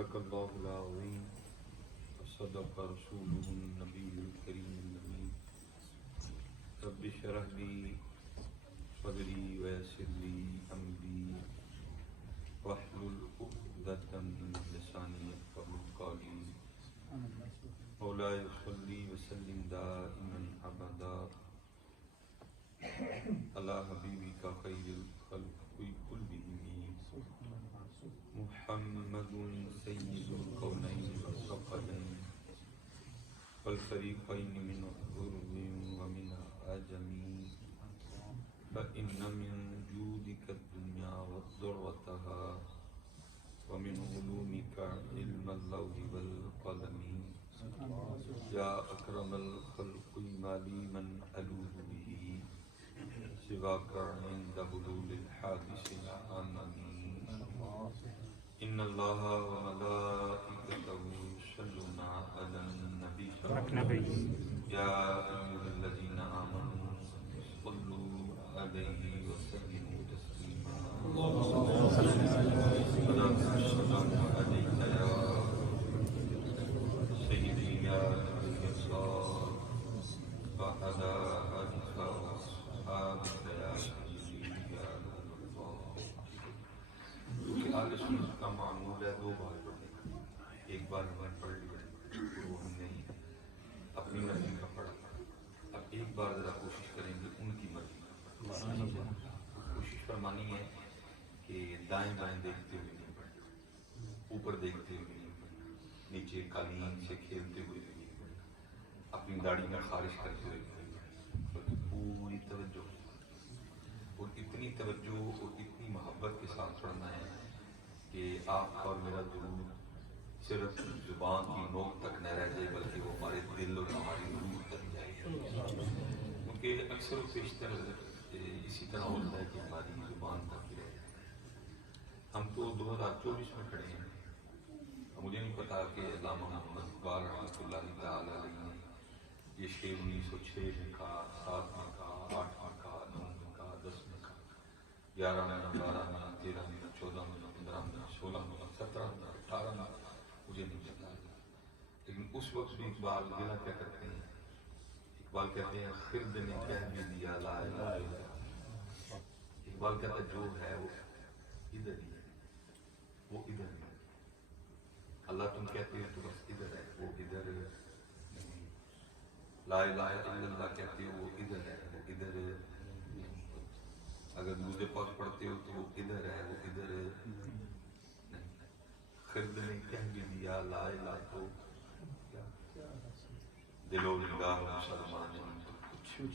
صدق اللہ العظیم وصدق رسولہ النبی الکریم الامین رب اشرح لی صدری ویسر لی امری واحلل عقدۃ من لسانی یفقهوا قولی مولاي صلی وسلم دائما ابدا علی حبیبک خیر الخلق کلهم محمد سید الکونین والثقلین والفریقین من عرب ومن عجم فإن من جودك الدنيا وضرتها ومن علومك علم اللوح والقلم يا أكرم الخلق ما لي من ألوذ به سواك عند حلول الحادث العالمي إن الله وملائكته يصلون على النبي يا أيها الذين آمنوا صلوا عليه وسلموا تسليما السلام عليك يا سيدي يا نبي الله وعلى آلك وأصحابك يا سيدي يا نور الله. کیونکہ آل سنت کا معمول ہے دو بار پڑھنے کا، ایک بار ہم نے پڑھ لیا وہ ہم نے اپنی مرضی کا پڑھا، اب ایک بار ذرا کوشش کریں گے ان کی مرضی کا پڑھنے کی. کوشش فرمانی ہے کہ دائیں بائیں دیکھتے ہوئے نہیں پڑھنا، اوپر دیکھتے ہوئے نہیں پڑھنا، نیچے قالین سے کھیلتے ہوئے نہیں پڑھنا، اپنی داڑھی میں خارش کرتے ہوئے نہیں پڑھنا، بلکہ پوری توجہ اور اتنی توجہ اور اتنی محبت کے ساتھ پڑھنا ہے کہ آپ کا اور میرا درود صرف زبان کی نوک تک نہ رہ جائے بلکہ وہ ہمارے دل اور ہماری روح تک جائے. کیونکہ اکثر و بیشتر اسی طرح ہوتا ہے کہ ہماری زبان تک ہی رہ جائے. ہم تو 2024 میں کھڑے ہیں، مجھے نہیں پتا کہ علامہ محمد اقبال رحمۃ اللہ تعالی علیہ نے یہ شعر 1906 میں کہا، 7 میں کہا، 8 میں کہا، 9 میں کہا، 10 میں کہا، 11 میں، 12 میں، 13 میں، 14 میں، 15 میں، 16 میں، 17 میں، 18 میں، مجھے نہیں پتا. لیکن اس وقت بھی اقبال گلا کیا کرتے ہیں؟ اقبال کہتے ہیں خرد نے کہہ بھی دیا لا الہ الا اللہ. اقبال کہتا ہے جو ہے وہ ادھر ہی ہے، وہ ادھر ہے. اللہ تم کہتے ہو تو بس ادھر ہے، وہ ادھر نہیں. لا الہ الا اللہ کہتے ہو وہ ادھر ہے، وہ ادھر نہیں. اگر درود پاک پڑھتے ہو تو وہ ادھر ہے، وہ ادھر نہیں. خرد نے کہہ بھی دیا لا الہ تو دل و نگاہ مسلمان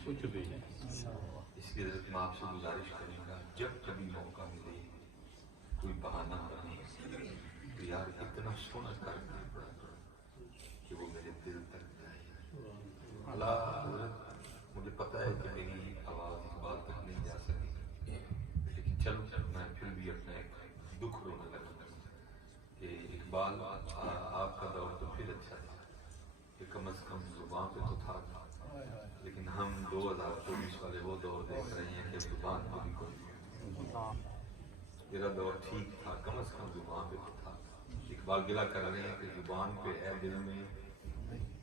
کچھ بھی نہیں. اس لیے میں آپ سے گزارش کروں گا جب کبھی موقع ملے کوئی بہانہ بنے تو یار اتنا سونا کر کے پڑا کہ وہ میرے دل تک جائے. اللہ حضرت مجھے پتا ہے کہ میری آواز اقبال تک نہیں جا سکی، لیکن چل میں پھر بھی اپنا ایک دکھ رونے لگا کہ اقبال آپ کا دور تو پھر اچھا تھا کہ کم از کم زبان پہ تو تھا، لیکن ہم 2024 والے وہ دور دیکھ رہے ہیں کہ زبان پہ بھی کوئی نہیں. میرا دور ٹھیک تھا، کم از کم زبان پہ تو تھا. اقبال گلا کر رہے ہیں کہ زبان پہ ہے دل میں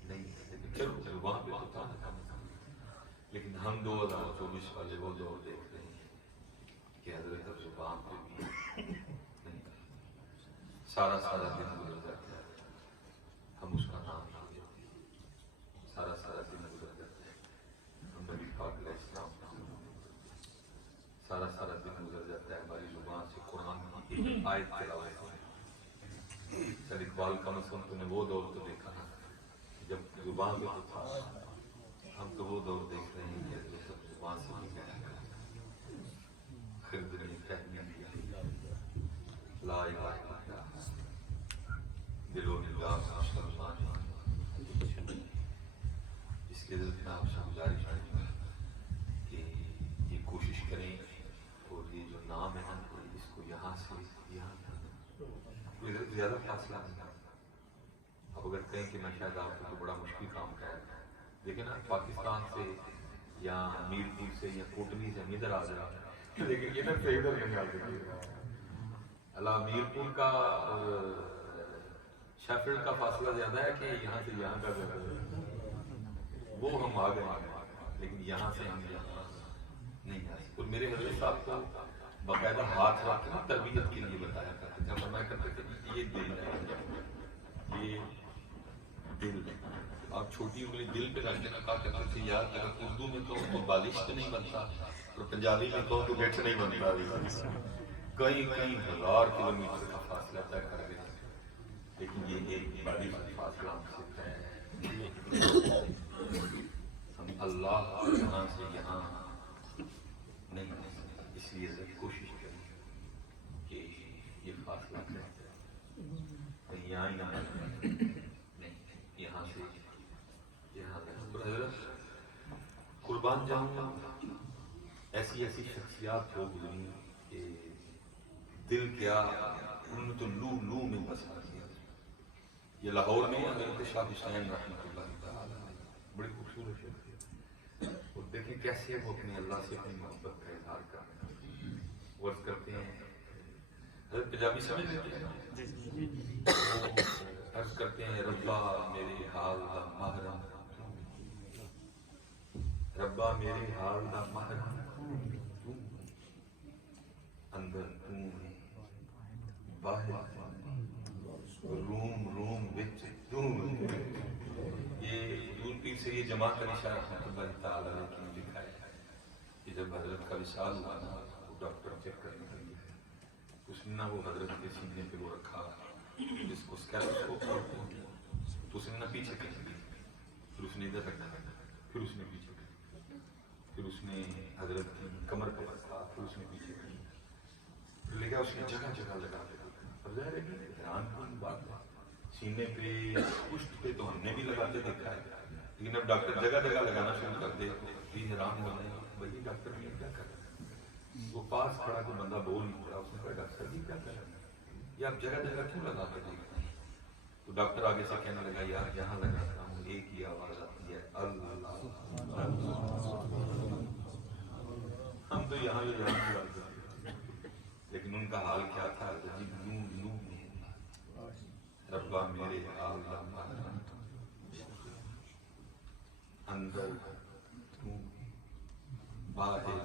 نہیں ہے، لیکن چلو زبان پہ تو تھا کم از کم. لیکن ہم 2024 والے وہ دور دیکھ رہے ہیں کہ حضرت اب زبان پہ بھی نہیں. سارا دن گزر جاتا ہے ہم اس کا نام نہیں لیتے، سارا دن گزر جاتا ہے ہم نبی پاک علیہ السلام کا نام نہیں لیتے. سارا دن گزر جاتا ہے ہماری زبان سے قرآن کی ایک آیت تلاوت ہوتی ہے. سر اقبال کم از کم تم نے وہ دور تو دیکھا نا جب زبان پہ تو تھا. ہم تو وہ دور دیکھ رہے ہیں کہ جو سب زبان سے بھی کہا کرتے ہیں. خرد نے کہہ دیا لا الہ الا اللہ دل و نگاہ مسلمان. اس کے لیے میں آپ سے گزارش کروں گا کہ یہ کوشش کریں اور یہ جو نام ہے نا اس کو یہاں سے یہاں زیادہ فاصلہ نہیں. اب اگر کہیں کہ میں شاید آپ کو تو بڑا مشکل کام کر رہا ہوں، لیکن پاکستان سے یا میرپور سے یا کوٹلی سے ہم ادھر آ جائیں، لیکن ادھر سے ادھر نہیں آ سکتے. اللہ میرپور کا اور شیفیلڈ کا فاصلہ زیادہ ہے کہ یہاں سے یہاں کا زیادہ ہے؟ وہ ہم آ گئے، لیکن یہاں سے ہم یہاں نہیں آ سکتے۔ اور میرے حضرت صاحب کو باقاعدہ ہاتھ رکھ کے تربیت کے لیے بتایا کرتے تھے، فرمایا کرتے تھے یہ دل ہے، یہ دل ہے۔ آپ چھوٹی انگلی دل پہ رکھ دینا، کہا کرتے تھے یار اگر اردو میں کہو تو بالش تو نہیں بنتا، اور پنجابی میں کہو تو گٹھ نہیں بنتا۔ کئی ہزار کلومیٹر کا فاصلہ طے کر گئے، لیکن یہ ایک بڑی فاصلہ ہم سے طے ہے۔ ہم اللہ یہاں سے یہاں نہیں آ سکتے، اس لیے ذرا کوشش کریں کہ یہ فاصلہ کہیں یہاں ہی نہ نہیں، یہاں سے یہاں تک۔ حضرت قربان جاؤں، ایسی شخصیات ہو گزری کہ دل کیا انہوں نے تو لو میں بسا دیا۔ یہ لاہور میں حضرت شاہ حسین رحمۃ اللہ تعالی بڑی خوبصورت شخصیت، اور دیکھیں کیسے وہ اپنے اللہ سے اپنی محبت کا اظہار کرتے ہیں۔ ورد کرتے ہیں، حضرت پنجابی سمجھ لیتے ہیں، عرض کرتے ہیں ربا میرے حال دا محرم، ربا میرے حال دا محرم، اندر توں باہر روم وچ توں۔ یہ حضور پیر سے یہ جماعت علی شاہ رحمۃ اللہ تعالی علیہ نے لکھا ہے کہ جب حضرت کا وصال ہوا نا، وہ ڈاکٹر چیک کرنے کے لیے اس نے نہ وہ حضرت کے سینے پہ وہ رکھا جس کو اسکیلوسکوپ کہتے ہیں، تو اس نے نہ پیچھے کر دی، پھر اس نے ادھر رکھا، پھر اس نے پیچھے کر، پھر اس نے حضرت کی کمر پہ رکھا، پھر اس نے پیچھے کر، پھر لے گیا اس نے جگہ جگہ لگا دیا۔ اب ظاہر ہے کہ حیران کن بات ہے، سینے پہ پشت پہ تو ہم نے بھی لگاتے دیکھا ہے، لیکن اب ڈاکٹر جگہ جگہ لگانا شروع کر دے تو یہ حیران ہو جائے بھائی ڈاکٹر نے کیا کر رہا ہے۔ وہ پاس کھڑا تو بندہ بول نہیں پڑا، اس نے کہا ڈاکٹر جی کیا کر رہا ہے، یہ آپ جگہ جگہ کیوں لگا کے دیکھتے ہیں؟ تو ڈاکٹر آگے سے کہنے لگا یار جہاں لگاتا ہوں ایک ہی آواز آتی ہے اللہ۔ ہم تو یہاں لگاتے ہیں، لیکن ان کا حال کیا تھا، عجیب لو میں ربا میرے حال دا محرم، اندر تو باہر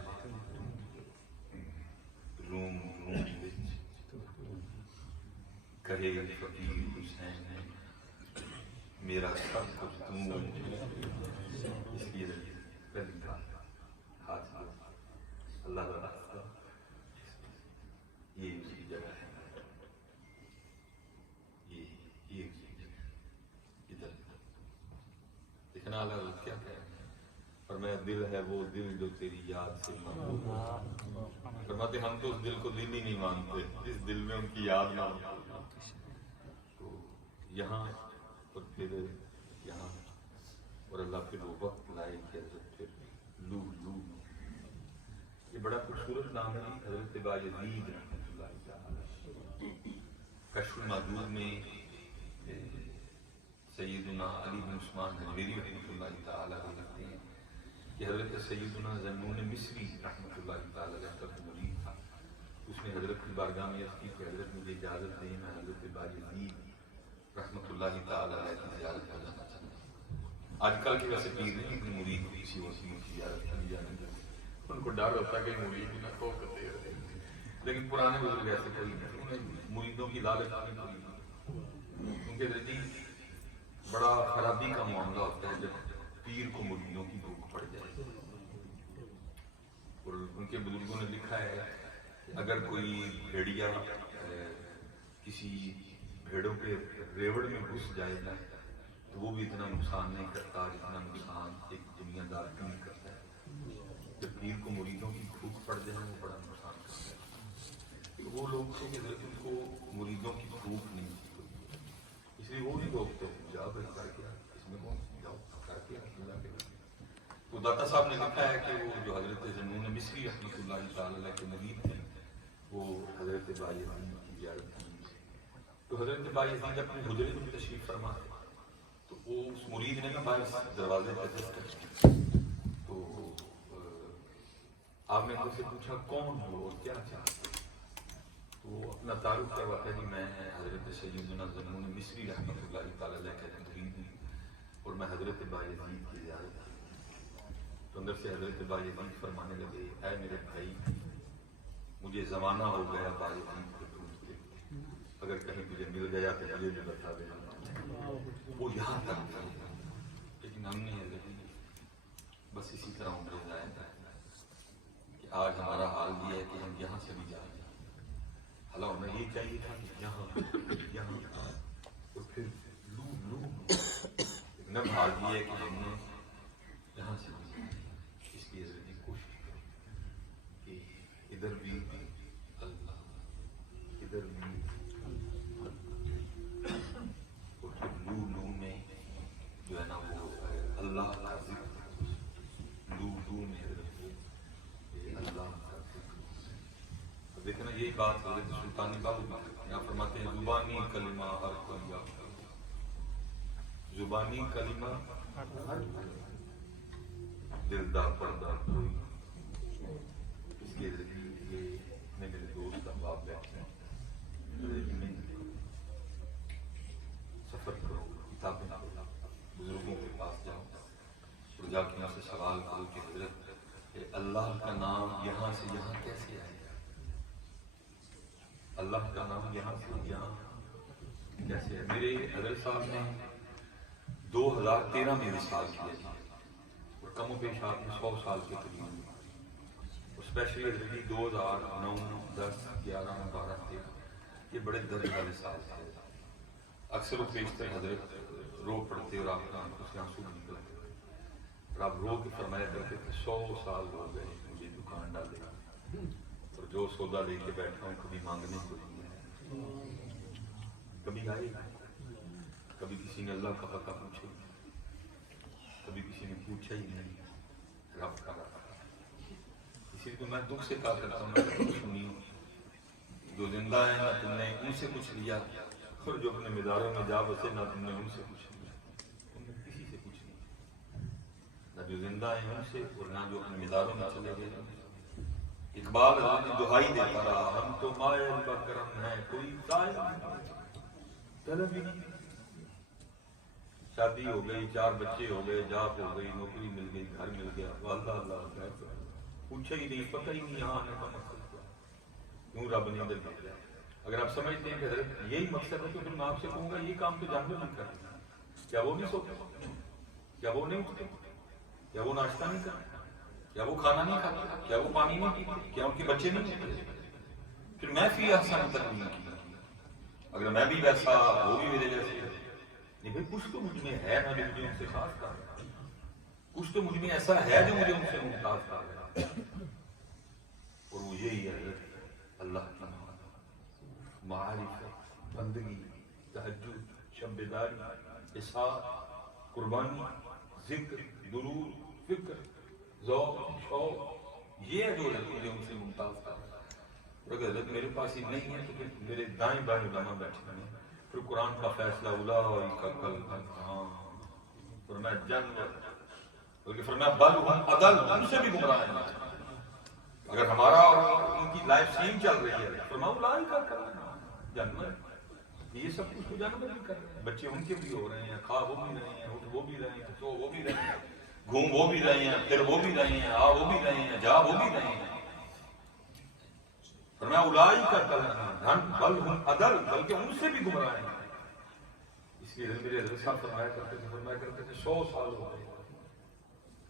روم وچ کہے فقیر حسین میرا سب کچھ تم، اس لیے پہلی ہاتھ اللہ کا راستہ، یہ اسی جگہ ہے، یہ اسی جگہ ادھر دیکھنا اللہ کیا کہہ رہے ہیں، اور میں دل ہے وہ دل جو تیری یاد سے محبوب ہو۔ فرماتے ہم تو اس دل کو دل ہی نہیں مانتے جس دل میں ان کی یاد نہ ہو۔ تو یہاں اور پھر یہاں، اور اللہ پھر وہ وقت لائے کہ حضرت پھر لو یہ بڑا خوبصورت نام ہے حضرت بایزید رحمۃ اللہ تعالی۔ کشف المحدود میں سیدنا علی بن عثمان حجویری رحمۃ اللہ تعالی علیہ لکھتے ہیں کہ حضرت سیدنا ذنون مصری رحمۃ اللہ تعالی علیہ کا مرید تھا، اس نے حضرت کی بارگاہ میں عرض کی کہ حضرت مجھے اجازت دیں میں حضرت بایزید رحمۃ اللہ تعالی علیہ کی زیارت کرنا چاہتا ہوں۔ آج کل کی ویسے پیر نہیں، اپنے مرید کو کسی وسیلے کی زیارت کرنی جانے دیتے، ان کو ڈر ہوتا ہے کہ مرید نہ کو کرتے رہے، لیکن پرانے بزرگ ایسے کوئی نہیں، انہیں مریدوں کی لالچ نہیں ہوئی، ان کے نزدیک بڑا خرابی کا معاملہ ہوتا ہے جب پیر کو مریدوں کی بھوک پڑ جائے۔ اور ان کے بزرگوں نے لکھا ہے اگر کوئی بھیڑیا کسی بھیڑوں کے ریوڑ میں گھس جائے گا تو وہ بھی اتنا نقصان نہیں کرتا جتنا نقصان ایک دنیا دار نہیں کرتا ہے۔ جب پیر کو مریدوں کی بھوک پڑ جائے وہ بڑا نقصان کرتا ہے۔ وہ لوگ تھے کہ ان کو مریدوں کی بھوک نہیں تھی، اس لیے وہ بھی لوگ تو جاؤ بھائی کر کے اس میں کون جاؤ کر کے اللہ کے۔ تو داتا صاحب نے لکھا ہے کہ وہ جو حضرت ذنون مصری رحمۃ اللہ تعالی علیہ کے مرید تھے وہ حضرت بایزید کی زیارت کی، تو حضرت بایزید اپنے حجرے میں تشریف فرما تو وہ اس مرید نے کہا باہر دروازے پہ دستک، تو آپ نے مجھ سے پوچھا کون ہو اور کیا چاہتے، تو اپنا تعارف کرواتا ہے کہ میں حضرت سیدنا ذنون مصری رحمۃ اللہ تعالیٰ علیہ کا تقریر ہوں اور میں حضرت بایزید کی زیارت کی. تو اندر سے حضرت بایزید فرمانے لگے اے میرے بھائی مجھے زمانہ ہو گیا بایزید کو ڈھونڈتے، اگر کہیں تجھے مل گیا تو مجھے بھی بتا دینا. وہ یہاں تک تھا لیکن ہم نے بس اسی طرح عمر ضائع کہ آج ہمارا حال یہ ہے کہ ہم یہاں سے بھی جائیں. حالانکہ ہمیں یہ چاہیے تھا کہ یہاں تو پھر لیکن اب حال یہ ہے کہ ہم نے یہاں سے بھی اس کی ضروری کوشش کریں کہ ادھر بھی اللہ ادھر بھی اور پھر لو میں جو ہے نا وہ اللہ کا ذکر لو میں اللہ کا ذکر. دیکھیں نا یہی بات حضرت سلطانی بابو یہاں فرماتے ہیں زبانی کلمہ ہر کوئی زبانی کلمہ دلدا پردہ کوئی. اس کے ذریعے میں میرے دوست کا باپ بیٹھے ہیں سفر کرو کتابیں پڑھو بزرگوں کے پاس جاؤ اور جا کے ان سے سوال کرو کہ حضرت اللہ کا نام یہاں سے یہاں کیسے آئے گا. اللہ کا نام یہاں سے یہاں کیسے ہے. میرے حضرت صاحب نے 2013 میں وصال کیا تھا اور کم و بیش آپ نے 100 سال کے قریب اور اسپیشلی 2009 10 11 12 13 یہ بڑے درد والے سال تھے. اکثر و بیشتر حضرت رو پڑتے اور آپ کا آنکھوں سے آنسو نکلتے اور آپ رو کے فرمایا کرتے تھے 100 سال ہو گئے مجھے دکان ڈالے اور جو سودا لے کے بیٹھا ہوں کبھی مانگنے کو نہیں ہے. کبھی آئے کبھی کسی نے اللہ کا پتہ پوچھے کبھی کسی نے پوچھا ہی نہیں رب کا رہا. اسی لیے میں دکھ سے کہا کرتا ہوں میں سنی جو زندہ ہیں نہ تم نے ان سے کچھ لیا اور جو اپنے مداروں میں جا بسے نہ تم نے ان سے کچھ لیا. تم نے کسی سے کچھ نہیں نہ جو زندہ ہیں ان سے اور نہ جو اپنے مداروں میں چلے گئے. اقبال دہائی دیتا رہا ہم تو مائل کا کرم ہے کوئی طلب ہی نہیں. شادی ہو گئی 4 بچے ہو گئے جاب ہو گئی نوکری مل گئی گھر مل گیا والدہ اللہ پوچھا ہی نہیں پتہ ہی نہیں یہاں آنے کا مقصد کیا کیوں رب نے اندر بھیجا. اگر آپ سمجھتے ہیں کہ حضرت یہی مقصد ہے تو پھر میں آپ سے کہوں گا یہ کام تو جانور نہیں کرتے. کیا وہ نہیں سوتے کیا وہ نہیں اٹھتے کیا وہ ناشتہ نہیں کرتے کیا وہ کھانا نہیں کھاتے کیا وہ پانی نہیں پیتے کیا ان کے بچے نہیں پیتے. پھر میں فی احسن تقویم کی اگر میں بھی ویسا وہ بھی میرے جیسے نہیں بھائی کچھ تو مجھ میں ہے نا جو مجھے ان سے خاص کر رہا ہے. کچھ تو مجھ میں ایسا ہے جو مجھے ان سے ممتاز کر رہا ہے اور وہ یہی ہے اللہ کی معارف بندگی تہجد شب بیداری اسحاق قربانی ذکر درود فکر ذوق شوق یہ ہے جو مجھے ان سے ممتاز کر رہا ہے. اور اگر میرے پاس ہی نہیں ہے تو پھر میرے دائیں بائیں علماء بیٹھے ہیں پھر قرآن کا فیصلہ اولئک کالانعام اور میں جنت بلکہ فرمایا بل ہم اضل ان سے بھی گمراہ ہیں. اگر ہمارا اور ان کی لائف سیم چل رہی ہے فرمایا اولئک کالانعام جنت یہ سب کچھ تو جانور بھی کر رہے ہیں. بچے ان کے بھی ہو رہے ہیں کھا وہ بھی رہے ہیں اٹھ وہ بھی رہے ہیں سو وہ بھی رہے ہیں گھوم وہ بھی رہے ہیں پھر وہ بھی رہے ہیں آ وہ بھی رہے ہیں جا وہ بھی رہے ہیں. فرمایا اولئک کالانعام بل ہم اضل بلکہ ان سے بھی گمراہ ہیں. اس لیے میرے حضرت صاحب فرمایا کرتے تھے 100 سال ہو گئے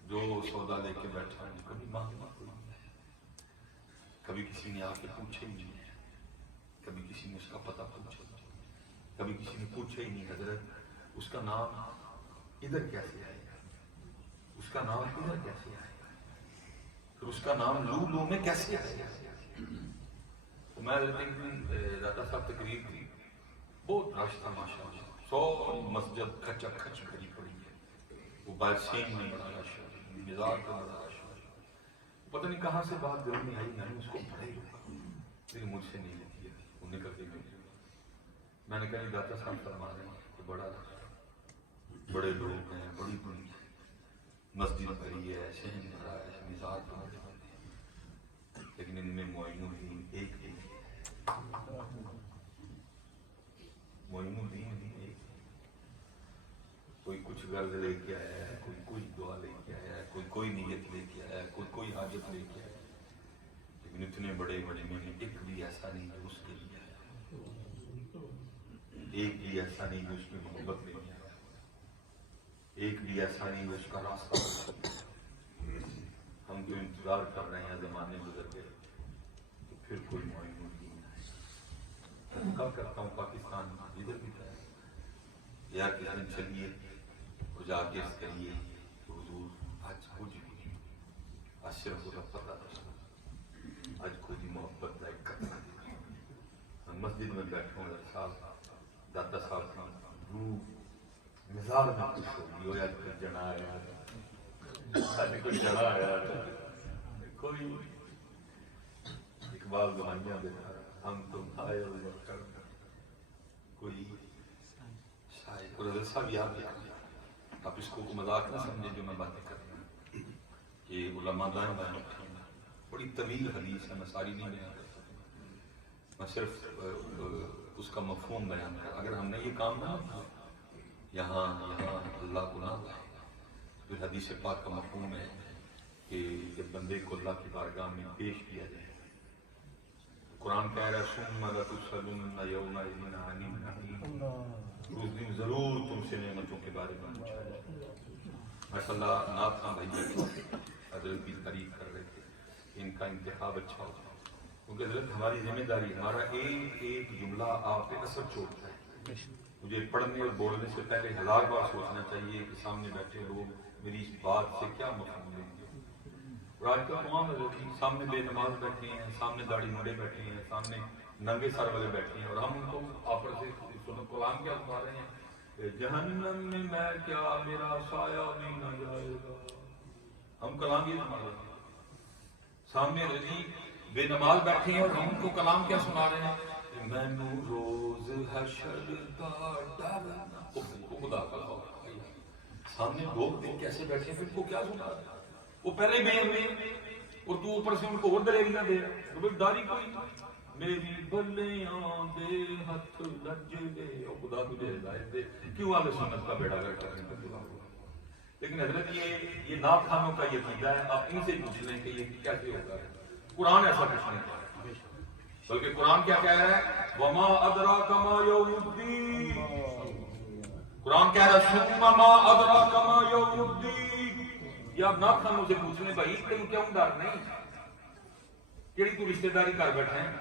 جو سودا لے کے بیٹھا ہے کبھی مانگنا کوئی کبھی کسی نے آ کے پوچھے ہی نہیں کبھی کسی نے اس کا پتہ پوچھا کبھی کسی نے پوچھا ہی نہیں حضرت اس کا نام ادھر کیسے آئے گا اس کا نام ادھر کیسے آئے گا پھر اس کا نام لو میں کیسے آئے گا. تو میں داتا صاحب تقریر تھی بہت رش تھا ماشاء اللہ 100 مسجد کھچا کھچ بھری پڑی ہے وہ بائسین میں بڑا رش ہے مزار کا بڑا رش ہے. پتہ نہیں کہاں سے بات دل میں آئی میں نے اس کو پڑھا ہی رکھا لیکن مجھ سے نہیں لیتی ہے وہ نکل کے گئی. میں نے کہا یہ داتا صاحب فرما رہے ہیں کہ بڑا رش بڑے لوگ ہیں بڑی بڑی مسجد بھری ہے شہن بھرا ہے مزار بھرا ہے لیکن ان میں معین الدین ایک ہی ہے غرض لے کے آیا ہے، کوئی کوئی دعا لے کے آیا ہے، کوئی کوئی نیت لے کے آیا ہے، کوئی کوئی حاجت لے کے آیا ہے، لیکن اتنے بڑے بڑے میں نے ایک بھی ایسا نہیں جو اس کے لیے آیا، ایک بھی ایسا نہیں جو اس کی محبت لے کے آیا، ایک بھی ایسا نہیں جو اس کا راستہ۔ ہم جو انتظار کر رہے ہیں زمانے گزر گئے تو پھر کوئی معین نہیں ہے۔ میں کب کرتا ہوں پاکستان جدھر بھی جائے یا کس دن چلیے اور جا کے اس کے لیے حضور آج کچھ بھی اشرف کا پتہ چلا، آج خود ہی محبت کا ایک قطرہ دے۔ میں مسجد میں بیٹھا ہوں، صاحب داتا صاحب کا روح مزاج میں خوش ہو گئی، ہو یا کوئی جنا آیا، کوئی جنا آیا، کوئی اقبال دہانیاں دیتا ہم تم آئے اور کوئی شاید اور حضرت صاحب یاد رکھیں، آپ اس کو مذاق نہ سمجھیں جو میں باتیں کر رہا ہوں، یہ علماء دائیں بائیں بڑی طویل حدیث ہے، میں ساری نہیں بیان کرتا، میں صرف اس کا مفہوم بیان کر۔ اگر ہم نے یہ کام نہ یہاں اللہ کو نہ لائے، پھر حدیث پاک کا مفہوم ہے کہ جب بندے کو اللہ کی بارگاہ میں پیش کیا جائے، قرآن کہہ رہا ہے ثم لتسألن یومئذ عن النعیم، اس دن ضرور تم سے نعمتوں کے بارے میں پوچھا جائے گا۔ ماشاء اللہ نعت خان بھائی حضرت کی تعریف کر رہے تھے، ان کا انتخاب اچھا ہوتا ہے کیونکہ حضرت ہماری ذمہ داری، ہمارا ایک ایک جملہ آپ پہ اثر چھوڑتا ہے۔ مجھے پڑھنے اور بولنے سے پہلے 1000 بار سوچنا چاہیے کہ سامنے بیٹھے لوگ میری اس بات سے کیا مفہوم لیں گے۔ اور آج کل تمام سامنے بے نماز بیٹھے ہیں، سامنے داڑھی مڑے بیٹھے ہیں، سامنے ننگے سر والے بیٹھے ہیں، اور ہم ان کو آپر سے قرآن کیا سنا رہے ہیں، جہنم میں میں کیا میرا سایہ بھی نہ جائے گا۔ ہم کلام یہ سنا رہے ہیں، سامنے رضی بے نماز بیٹھے ہیں اور ہم ان کو کلام کیا سنا رہے ہیں، میں نو روز حشر کا ڈر، خدا کا سامنے لوگ دیکھ کیسے بیٹھے ہیں، پھر کو کیا سنا رہے ہیں، وہ پہلے بے ہوئے اور تو اوپر سے ان کو اور ڈرے گا دے تو پھر داری کوئی میری بلیاں دے ہاتھ لج دے، اور خدا تجھے ہدایت دے، کیوں آل سنت کا بیڑا گرک کرنے کا دعا ہوا۔ لیکن حضرت یہ نعت خانوں کا یہ عقیدہ ہے، آپ ان سے پوچھ لیں کہ یہ کیسے ہوگا۔ قرآن ایسا کچھ نہیں کہا، بلکہ قرآن کیا کہہ رہا ہے، وما ادراک ما یوم الدین، قرآن کہہ رہا ہے ثم ما ادراک ما یوم الدین۔ یہ آپ نعت خانوں سے پوچھ لیں بھائی تم کیوں ڈر نہیں، کیڑی تو رشتہ داری کر بیٹھے ہیں،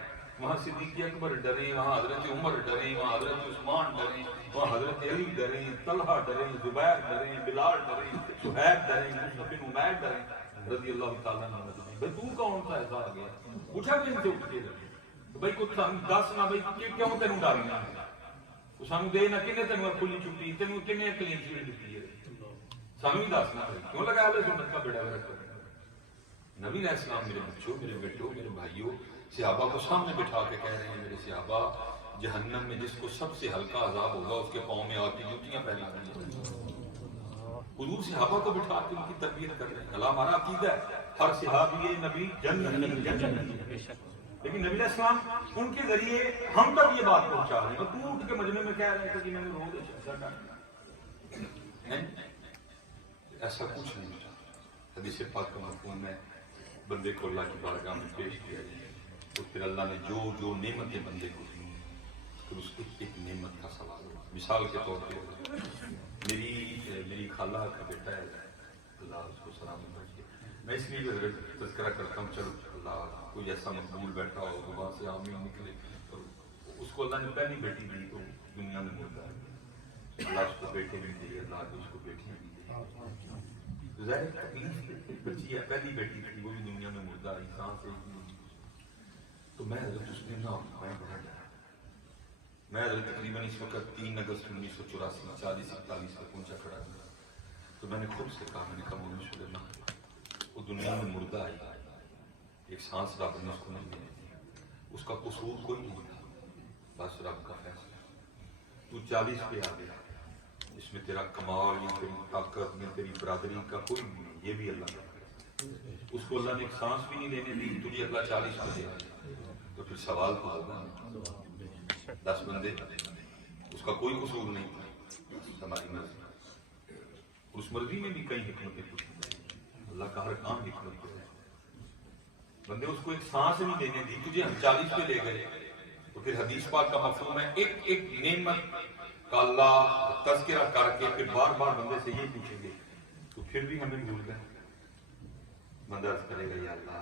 وہاں صدیق اکبر ڈرے، وہاں حضرت عمر ڈرے، وہاں حضرت عثمان ڈرے، وہاں حضرت علی ڈرے، طلحہ ڈرے، زبیر ڈرے، بلال ڈرے، صہیب ڈرے، مصعب بن عمیر ڈرے رضی اللہ تعالیٰ عنہ۔ بھائی تو کون سا ایسا آ گیا، پوچھا کہ ان سے اٹھ کے بھائی کچھ دس نہ بھائی کیوں تینوں ڈرنا، سانو دے نہ کنے تینوں کھلی چھٹی، تینوں کنے کلین چیٹ دیتی ہے، سانو ہی دسنا کیوں لگا اہل سنت کا بیڑا گرک کرنا۔ نبی علیہ السلام میرے بچوں، میرے بیٹوں، میرے بھائیوں، صحابہ کو سامنے بٹھا کے کہہ رہے ہیں میرے صحابہ جہنم میں جس کو سب سے ہلکا عذاب ہوگا اس کے پاؤں میں آتی جوتیاں پہنا دیں۔ حضور صحابہ کو بٹھا کے ان کی تربیت کر رہے ہیں۔ اللہ ہمارا عقیدہ ہے ہر صحابی نبی جنت، لیکن نبی علیہ السلام ان کے ذریعے ہم تک یہ بات پہنچا رہے ہیں، اور تو اٹھ کے مجمع میں کہہ رہے تھے کہ میں نے روز ایسا ڈرنا، ایسا کچھ نہیں ہوتا۔ حدیث پاک کا مفہوم ہے بندے کو اللہ کی بارگاہ میں پیش کیا جائے تو پھر اللہ نے جو جو نعمتیں بندے کو دی پھر اس ایک نعمت کا سوال ہو۔ مثال کے طور پہ میری خالہ کا بیٹا ہے، اللہ اس کو سلامت رکھے، میں اس لیے تذکرہ کرتا ہوں، چلو اللہ کوئی ایسا مقبول بیٹھا ہو تو وہاں سے آمین نکلے، اور اس کو اللہ نے پہلی بیٹی دی تو دنیا میں ہوتا ہے، اللہ اس کو بیٹے بھی دی، اللہ نے اس کو بیٹیاں بھی دی، ظاہر تکلیف بچی ہے، پہلی بیٹی تھی وہ بھی دنیا میں مردہ، انسان سے تو میں حضرت اس نے نہ میں بڑا ڈرا، میں حضرت تقریباً اس وقت 3 اگست 1984 40-41 تک پہنچا کھڑا تھا، تو میں نے خود سے کہا، میں نے کہا مولوی سلیمان وہ دنیا میں مردہ آئی، ایک سانس رب نے اس کو نہیں دی، اس کا قصور کوئی نہیں تھا، بس رب کا فیصلہ، تو 40 پہ آ گیا، اس میں تیرا کمال یا تیری طاقت میں تیری برادری کا کوئی نہیں، یہ بھی اللہ کا فیصلہ، اس کو اللہ نے ایک سانس بھی نہیں دینے دی، تجھے اللہ 40 پہ دے آیا، تو پھر سوال تو ہوگا 10 بندے، اس کا کوئی قصور نہیں تھا، ہماری مرضی، اس مرضی میں بھی کئی حکمتیں کچھ ہیں، اللہ کا ہر کام حکمت ہے۔ بندے اس کو ایک سانس نہیں دینے دی، تجھے ہم 40 پہ لے گئے، تو پھر حدیث پاک کا مفہوم ہے ایک ایک نعمت کا اللہ تذکرہ کر کے پھر بار بار بندے سے یہ پوچھیں گے، تو پھر بھی ہمیں بھول گئے۔ بندہ عرض کرے گا یا اللہ،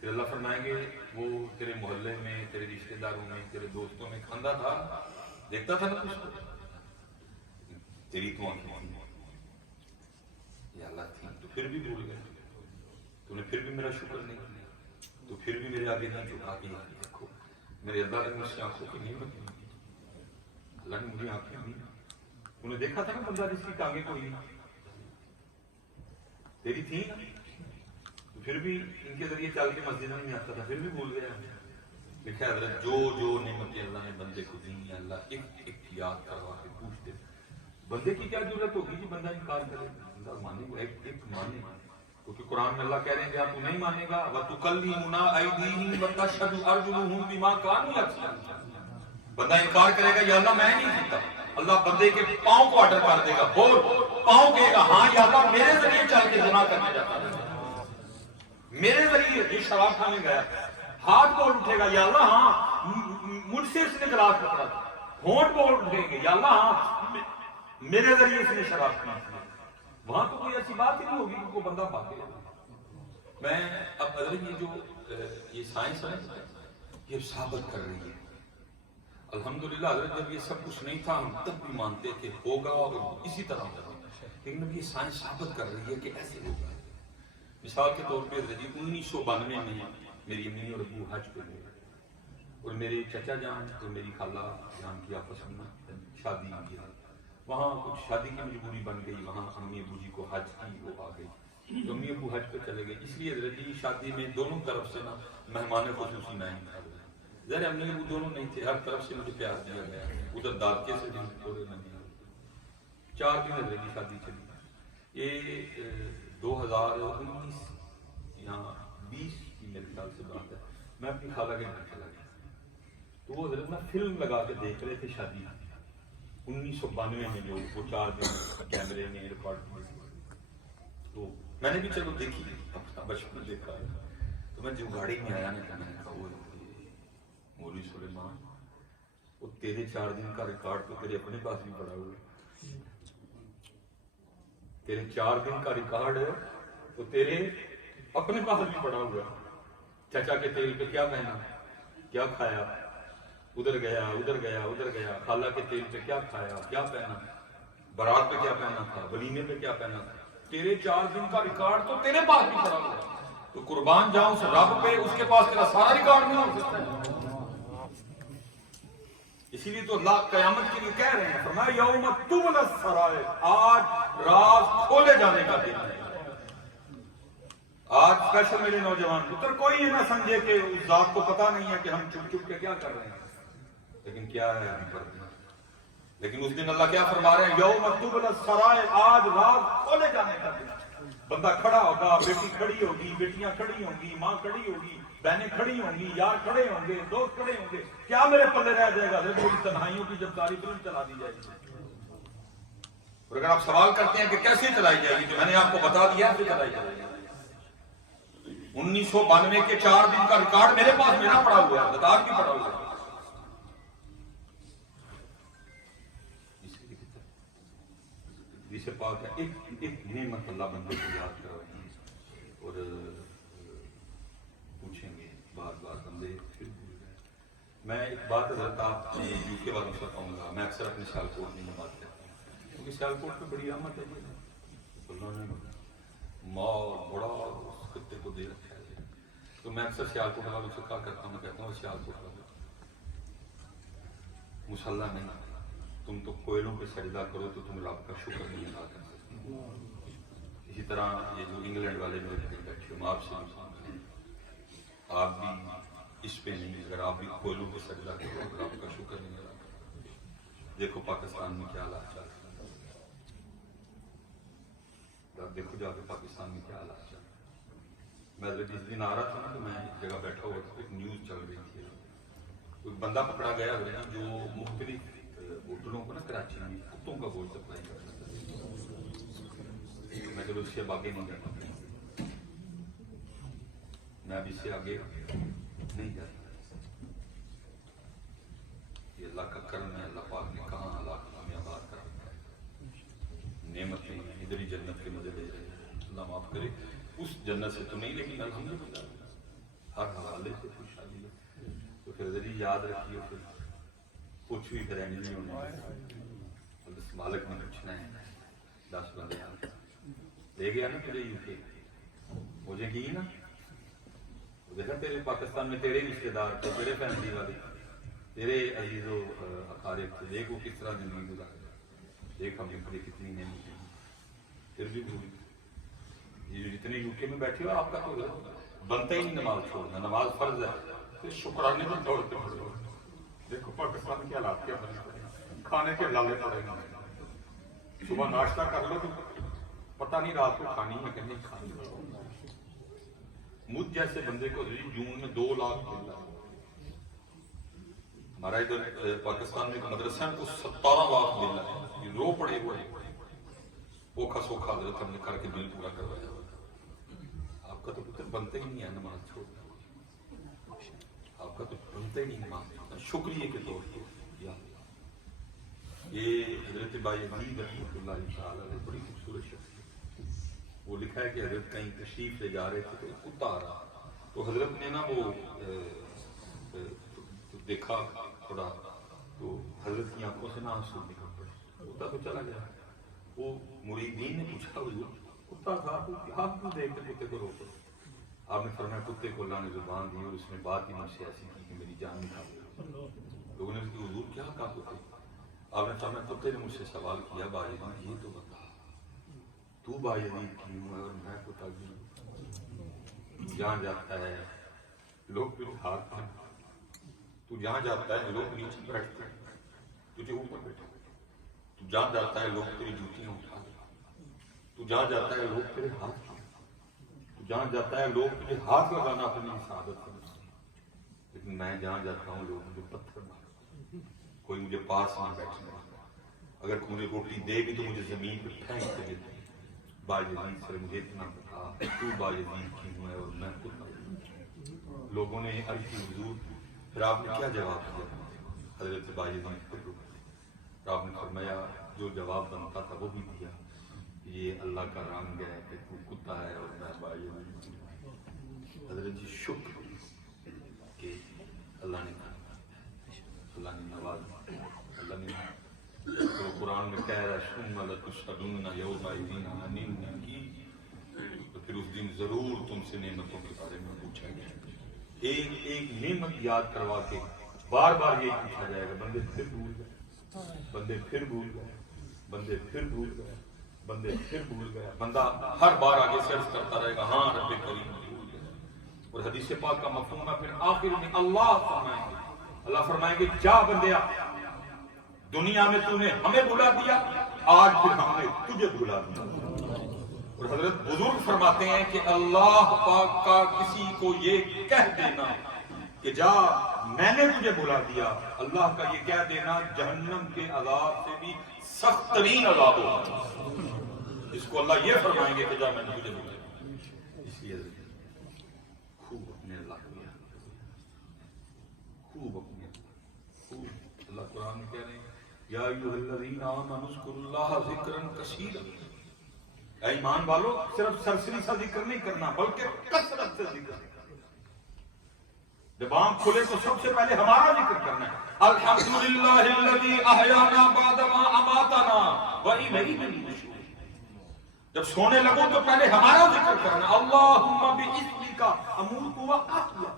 پھر اللہ فرمائیں گے وہ تیرے محلے میں، تیرے رشتہ داروں میں، تیرے دوستوں میں کھاندہ تھا، دیکھتا تھا نا اس کو، تیری تو آنکھیں تھیں یا اللہ تھی، تو پھر بھی بھول گئے، تو نے پھر بھی میرا شکر نہیں کیا، تو پھر بھی میرے آگے نہیں جھکا کے دیکھو میرے اللہ نے مجھ سے آنکھوں کی نعمت دی، اللہ نے مجھے آنکھیں دی، تو نے دیکھا تھا نا بندہ جس کی ٹانگیں کوئی تیری تھی نا، تو پھر بھی ان کے ذریعے چل کے مسجد میں نہیں آتا تھا، پھر بھی بھول گیا۔ دیکھا حضرت جو جو نعمتیں اللہ نے بندے کو دی ہیں، اللہ ایک ایک یاد کروا کے پوچھتے، بندے کی کیا ضرورت ہوگی کہ بندہ انکار کرے، بندہ مانے گا، ایک ایک مانے گا، کیونکہ قرآن میں اللہ کہہ رہے ہیں کہ تو نہیں مانے گا، وَتُكَلِّمُنَا أَيْدِيهِمْ وَتَشْهَدُ أَرْجُلُهُمْ بِمَا كَانُوا يَكْسِبُونَ۔ بندہ انکار کرے گا یا اللہ میں نہیں پیتا، اللہ بندے کے پاؤں کو آرڈر کر دے گا، بول پاؤں کہے گا ہاں یا اللہ میرے ذریعے چل کے زنا کرنے جاتا ہے، میرے ذریعے یہ شراب کھانے گیا، ہاتھ بول اٹھے گا یا اللہ ہاں مجھ سے اس نے گلاس پکڑا تھا، ہونٹ بول اٹھیں گے یا اللہ ہاں میرے ذریعے اس نے شراب پی، وہاں تو کوئی ایسی بات ہی نہیں ہوگی کہ کوئی بندہ بھاگے۔ میں اب حضرت یہ جو یہ سائنس ہے یہ ثابت کر رہی ہے، الحمدللہ حضرت جب یہ سب کچھ نہیں تھا ہم تب بھی مانتے کہ ہوگا اور اسی طرح ہوگا، لیکن اب یہ سائنس ثابت کر رہی ہے کہ ایسے ہوگا۔ مثال کے طور پہ حضرت 1992 میں میری امی اور ابو حج پہ گئے، اور میرے چچا جان اور میری خالہ جان کی آپس میں شادی کی، وہاں کچھ شادی کی مجبوری بن گئی، وہاں امی ابو جی کو حج کی وہ آ گئی، تو امی ابو حج پہ چلے گئے، اس لیے حضرت جی شادی میں دونوں طرف سے نا مہمان خصوصی نہیں تھا، ظاہر امی ابو دونوں نہیں تھے، ہر طرف سے مجھے پیار دیا گیا، ادھر دادکے سے بھی پورے نہیں، 4 دن حضرت جی شادی چلی، یہ 2019 یا 20 کی میرے خیال سے بات ہے، میں اپنی خالہ کے گھر چلا گیا، تو وہ حضرت نا فلم لگا کے دیکھ رہے تھے شادی 1992 میں، جو وہ 4 دن کیمرے میں ریکارڈ ہوئے، تو میں نے بھی چلو دیکھی، اپنا بچپن دیکھا ہے، تو میں جو گاڑی میں آیا نا تو میں نے کہا وہ مولوی سلیمان، وہ تیرے 4 دن کا ریکارڈ تو تیرے اپنے پاس بھی پڑا ہوا ہے، تیرے 4 دن کا ریکارڈ ہے تو تیرے اپنے پاس بھی پڑا ہوا ہے، چچا کے تیل پہ کیا پہنا، کیا کھایا، ادھر گیا ادھر گیا ادھر گیا، خالہ کے تیل پہ کیا کھایا کیا پہنا، بارات پہ کیا پہنا تھا، ولیمے پہ کیا پہنا تھا، تیرے 4 دن کا ریکارڈ تو تیرے پاس بھی پڑا ہوا ہے، تو قربان جاؤں اس رب پہ، اس کے پاس تیرا سارا ریکارڈ نہیں ہو سکتا۔ اسی لیے تو اللہ قیامت کے لیے کہہ رہے ہیں، فرمایا یوم تبلی السرائر، آج راز کھولے جانے کا دن ہے۔ آج اسپیشل میرے نوجوان پتر کوئی یہ نہ سمجھے کہ اس ذات کو پتا نہیں ہے کہ ہم چپ چپ کے کیا کر رہے ہیں، لیکن کیا ہے ابھی پر، لیکن اس دن اللہ کیا فرما رہے ہیں، یوم تبلی السرائر، آج راز کھولے جانے کا دن۔ بندہ کھڑا ہوگا، بیٹی کھڑی ہوگی، بیٹیاں کھڑی ہوں گی، ماں کھڑی ہوگی، بہنیں کھڑی ہوں گی، یار کھڑے ہوں گے، دوست کھڑے ہوں گے، کیا میرے پلے رہ جائے گا؟ تھوڑی تنہائیوں کی جب ساری فلم چلا دی جائے گی، اور اگر آپ سوال کرتے ہیں کہ کیسے چلائی جائے گی تو میں نے آپ کو بتا دیا کہ چلائی جائے گی۔ 1992 کے 4 دن کا ریکارڈ میرے پاس میرا پڑا ہوا ہے، لداخ بھی پڑا ہوا ہے۔ جسے پاک ہے ایک نعمت اللہ بندے کو یاد کروائی اور پوچھیں گے بار بار بندے پھر بھول گئے۔ میں ایک بات حضرت آپ یو کے والوں سے کہوں گا، میں اکثر اپنے سیالکوٹ میں یہ بات کرتا ہوں کیونکہ سیالکوٹ میں بڑی رحمت ہے، اللہ نے ماں بڑا اس خطے کو دے رکھا ہے، تو میں اکثر سیالکوٹ والوں سے کہا کرتا ہوں، میں کہتا ہوں سیالکوٹ والوں مسلح نہیں، تم تو کوئلوں پہ سجدہ کرو تو تم رب کا شکر نہیں ادا کر سکتے۔ اسی طرح یہ جو انگلینڈ والے میرے بھائی بیٹھے ہوں، آپ سے آپ بھی اس پہ نہیں، اگر آپ بھی کوئلوں پہ سجدہ کرو تو رب کا شکر نہیں ادا کر سکتے۔ دیکھو پاکستان میں کیا حالات چل رہے ہیں، دیکھو جا کے پاکستان میں کیا حالات چل رہے ہیں۔ میں جس دن آ رہا تھا نا تو میں ایک جگہ بیٹھا ہوا تھا، ایک نیوز چل رہی تھی، کوئی بندہ پکڑا گیا جو مختلف ہوٹلوں کو نا کراچی میں کتوں کا گوشت سپلائی کرتا تھا، میں چلو اس سے اب آگے نہیں جاتا، میں اب اس سے آگے نہیں جاتا. یہ اللہ کا کرم ہے، اللہ پاک نے کہاں اللہ ہمیں آباد کر دیا ہے، نعمتیں ادھر ہی جنت کے مزے لے رہے ہیں. اللہ معاف کرے، اس جنت سے تو نہیں لیکن الحمدللہ ہر حوالے سے خوشحالی ہے. تو پھر ذریعے یاد رکھیے، پھر کچھ بھی پھر نہیں ہونا، بس مالک نے پوچھنا ہے. 10 بندے لے گیا نا تجھے یو کے، مجھے کی نا وہ دیکھا تیرے پاکستان میں تیرے رشتے دار تھے، تیرے فیملی والے، تیرے عزیز و اقارب تھے، دیکھ وہ کس طرح زندگی گزارے، دیکھ ہم نے کتنی نعمتیں ہیں پھر بھی بھول. یہ جو جتنے یو کے میں بیٹھے ہو آپ کا تو بنتا ہی نہیں نماز چھوڑنا، نماز فرض ہے، پھر شکرانے کے طور پہ پڑھو. دیکھو پاکستان کے حالات کیا بنے پڑے، کھانے کے لالے پڑے گا. صبح ناشتہ کر لو تو پتہ نہیں رات کو کھانی ہے کہ نہیں کھانی. مجھ جیسے بندے کو جون میں 2 لاکھ مل رہا ہے. ہمارا ادھر پاکستان میں ایک مدرسہ ہے کو 17 لاکھ مل رہا ہے. یہ رو پڑے ہوئے اوکھا سوکھا حضرت ہم نے کر کے بل پورا کروایا. آپ کا تو پتر بنتے ہی نہیں ہے نماز چھوڑنا، آپ کا تو بنتے ہی نہیں نماز چھوڑنا. شکریہ کے طور پر یہ حضرت بایزید رحمۃ اللہ تعالی علیہ بڑی خوبصورت شخصیت. وہ لکھا ہے کہ حضرت کہیں تشریف لے جا رہے تھے تو کتا آ رہا، تو حضرت نے نا وہ دیکھا تھوڑا، تو حضرت کی آنکھوں سے نہ آنسو نکل پڑے. کتا تو چلا گیا. وہ مریدین نے پوچھا حضور کتا تھا تو آپ کیوں دیکھتے کتے کو روکو؟ آپ نے فرمایا کتے کو اللہ نے زبان دی اور اس نے بات ہی مجھ سے ایسی کی کہ میری جان نکال دی. لوگوں نے کہا حضور کیا کہا کتے؟ آپ نے فرمایا کتے نے مجھ سے سوال کیا بایزید یہ تو بتا تو بایزید کیوں ہے اور میں کتا کیوں؟ جہاں جاتا ہے لوگ تجھے ہاتھ پہنتے، تو جہاں جاتا ہے لوگ نیچے بیٹھتے ہیں تجھے اوپر بیٹھتے، تو جہاں جاتا ہے لوگ تیری جوتیاں اٹھا دیں، تو جہاں جاتا ہے لوگ تیرے ہاتھ پہنتے، تو جہاں جاتا ہے لوگ تجھے ہاتھ لگانا اپنی سعادت سمجھتے ہیں. لیکن میں جہاں جاتا ہوں لوگ مجھے پتھر مارتے، کوئی مجھے پاس نہیں بیٹھنے والا، اگر کوئی مجھے روٹی دے گی تو مجھے زمین پہ پھینک کے دیتے. بایزید سے مجھے اتنا بتا تو بایزید کیوں ہے اور میں خود. لوگوں نے عرض کی حضور پھر آپ نے کیا جواب دیا؟ حضرت بایزید پھر رکے. آپ نے فرمایا جو جواب بنتا تھا وہ بھی دیا، یہ اللہ کا رنگ ہے کہ تو کتا ہے اور میں بایزید. حضرت جی شکر کہ اللہ نے نواز، اللہ نے تو قرآن میں کہہ رہا ہے ثم لتسألن یومئذ عن النعیم، تو پھر اس دن ضرور تم سے نعمتوں کے بارے میں پوچھا گیا. ایک ایک نعمت یاد کروا کے بار بار یہی پوچھا جائے گا. بندے پھر بھول گئے، بندے پھر بھول گئے، بندے پھر بھول گئے، بندے پھر بھول گئے. بندہ ہر بار آگے سے عرض کرتا رہے گا ہاں رب کریم بھول گئے. اور حدیث پاک کا مفہوم ہے پھر آخر میں اللہ فرمائیں گے جا بندیا، دنیا میں تو نے ہمیں بھلا دیا، آج پھر ہم نے تجھے بھلا دیا. اور حضرت بزرگ فرماتے ہیں کہ اللہ پاک کا کسی کو یہ کہہ دینا کہ جا میں نے تجھے بھلا دیا، اللہ کا یہ کہہ دینا جہنم کے عذاب سے بھی سخت ترین عذاب ہوگا. اس کو اللہ یہ فرمائیں گے کہ جا میں نے تجھے بھلا دیا. اس لیے خوب اپنے اللہ کو یاد کرو، خوب اپنے خوب. اللہ قرآن میں کہہ رہے ہیں یا ایھا الذین آمنوا اذکروا اللہ ذکرا کثیرا. اے ایمان والو صرف سرسری سا ذکر نہیں کرنا بلکہ کثرت سے ذکر کرنا. جب آنکھ کھلے تو سب سے پہلے ہمارا ذکر کرنا ہے. الحمدللہ الذی احیانا بعد ما اماتنا والیہ النشور. جب سونے لگو تو پہلے ہمارا ذکر کرنا. اللہم باسمک اموت واحیا.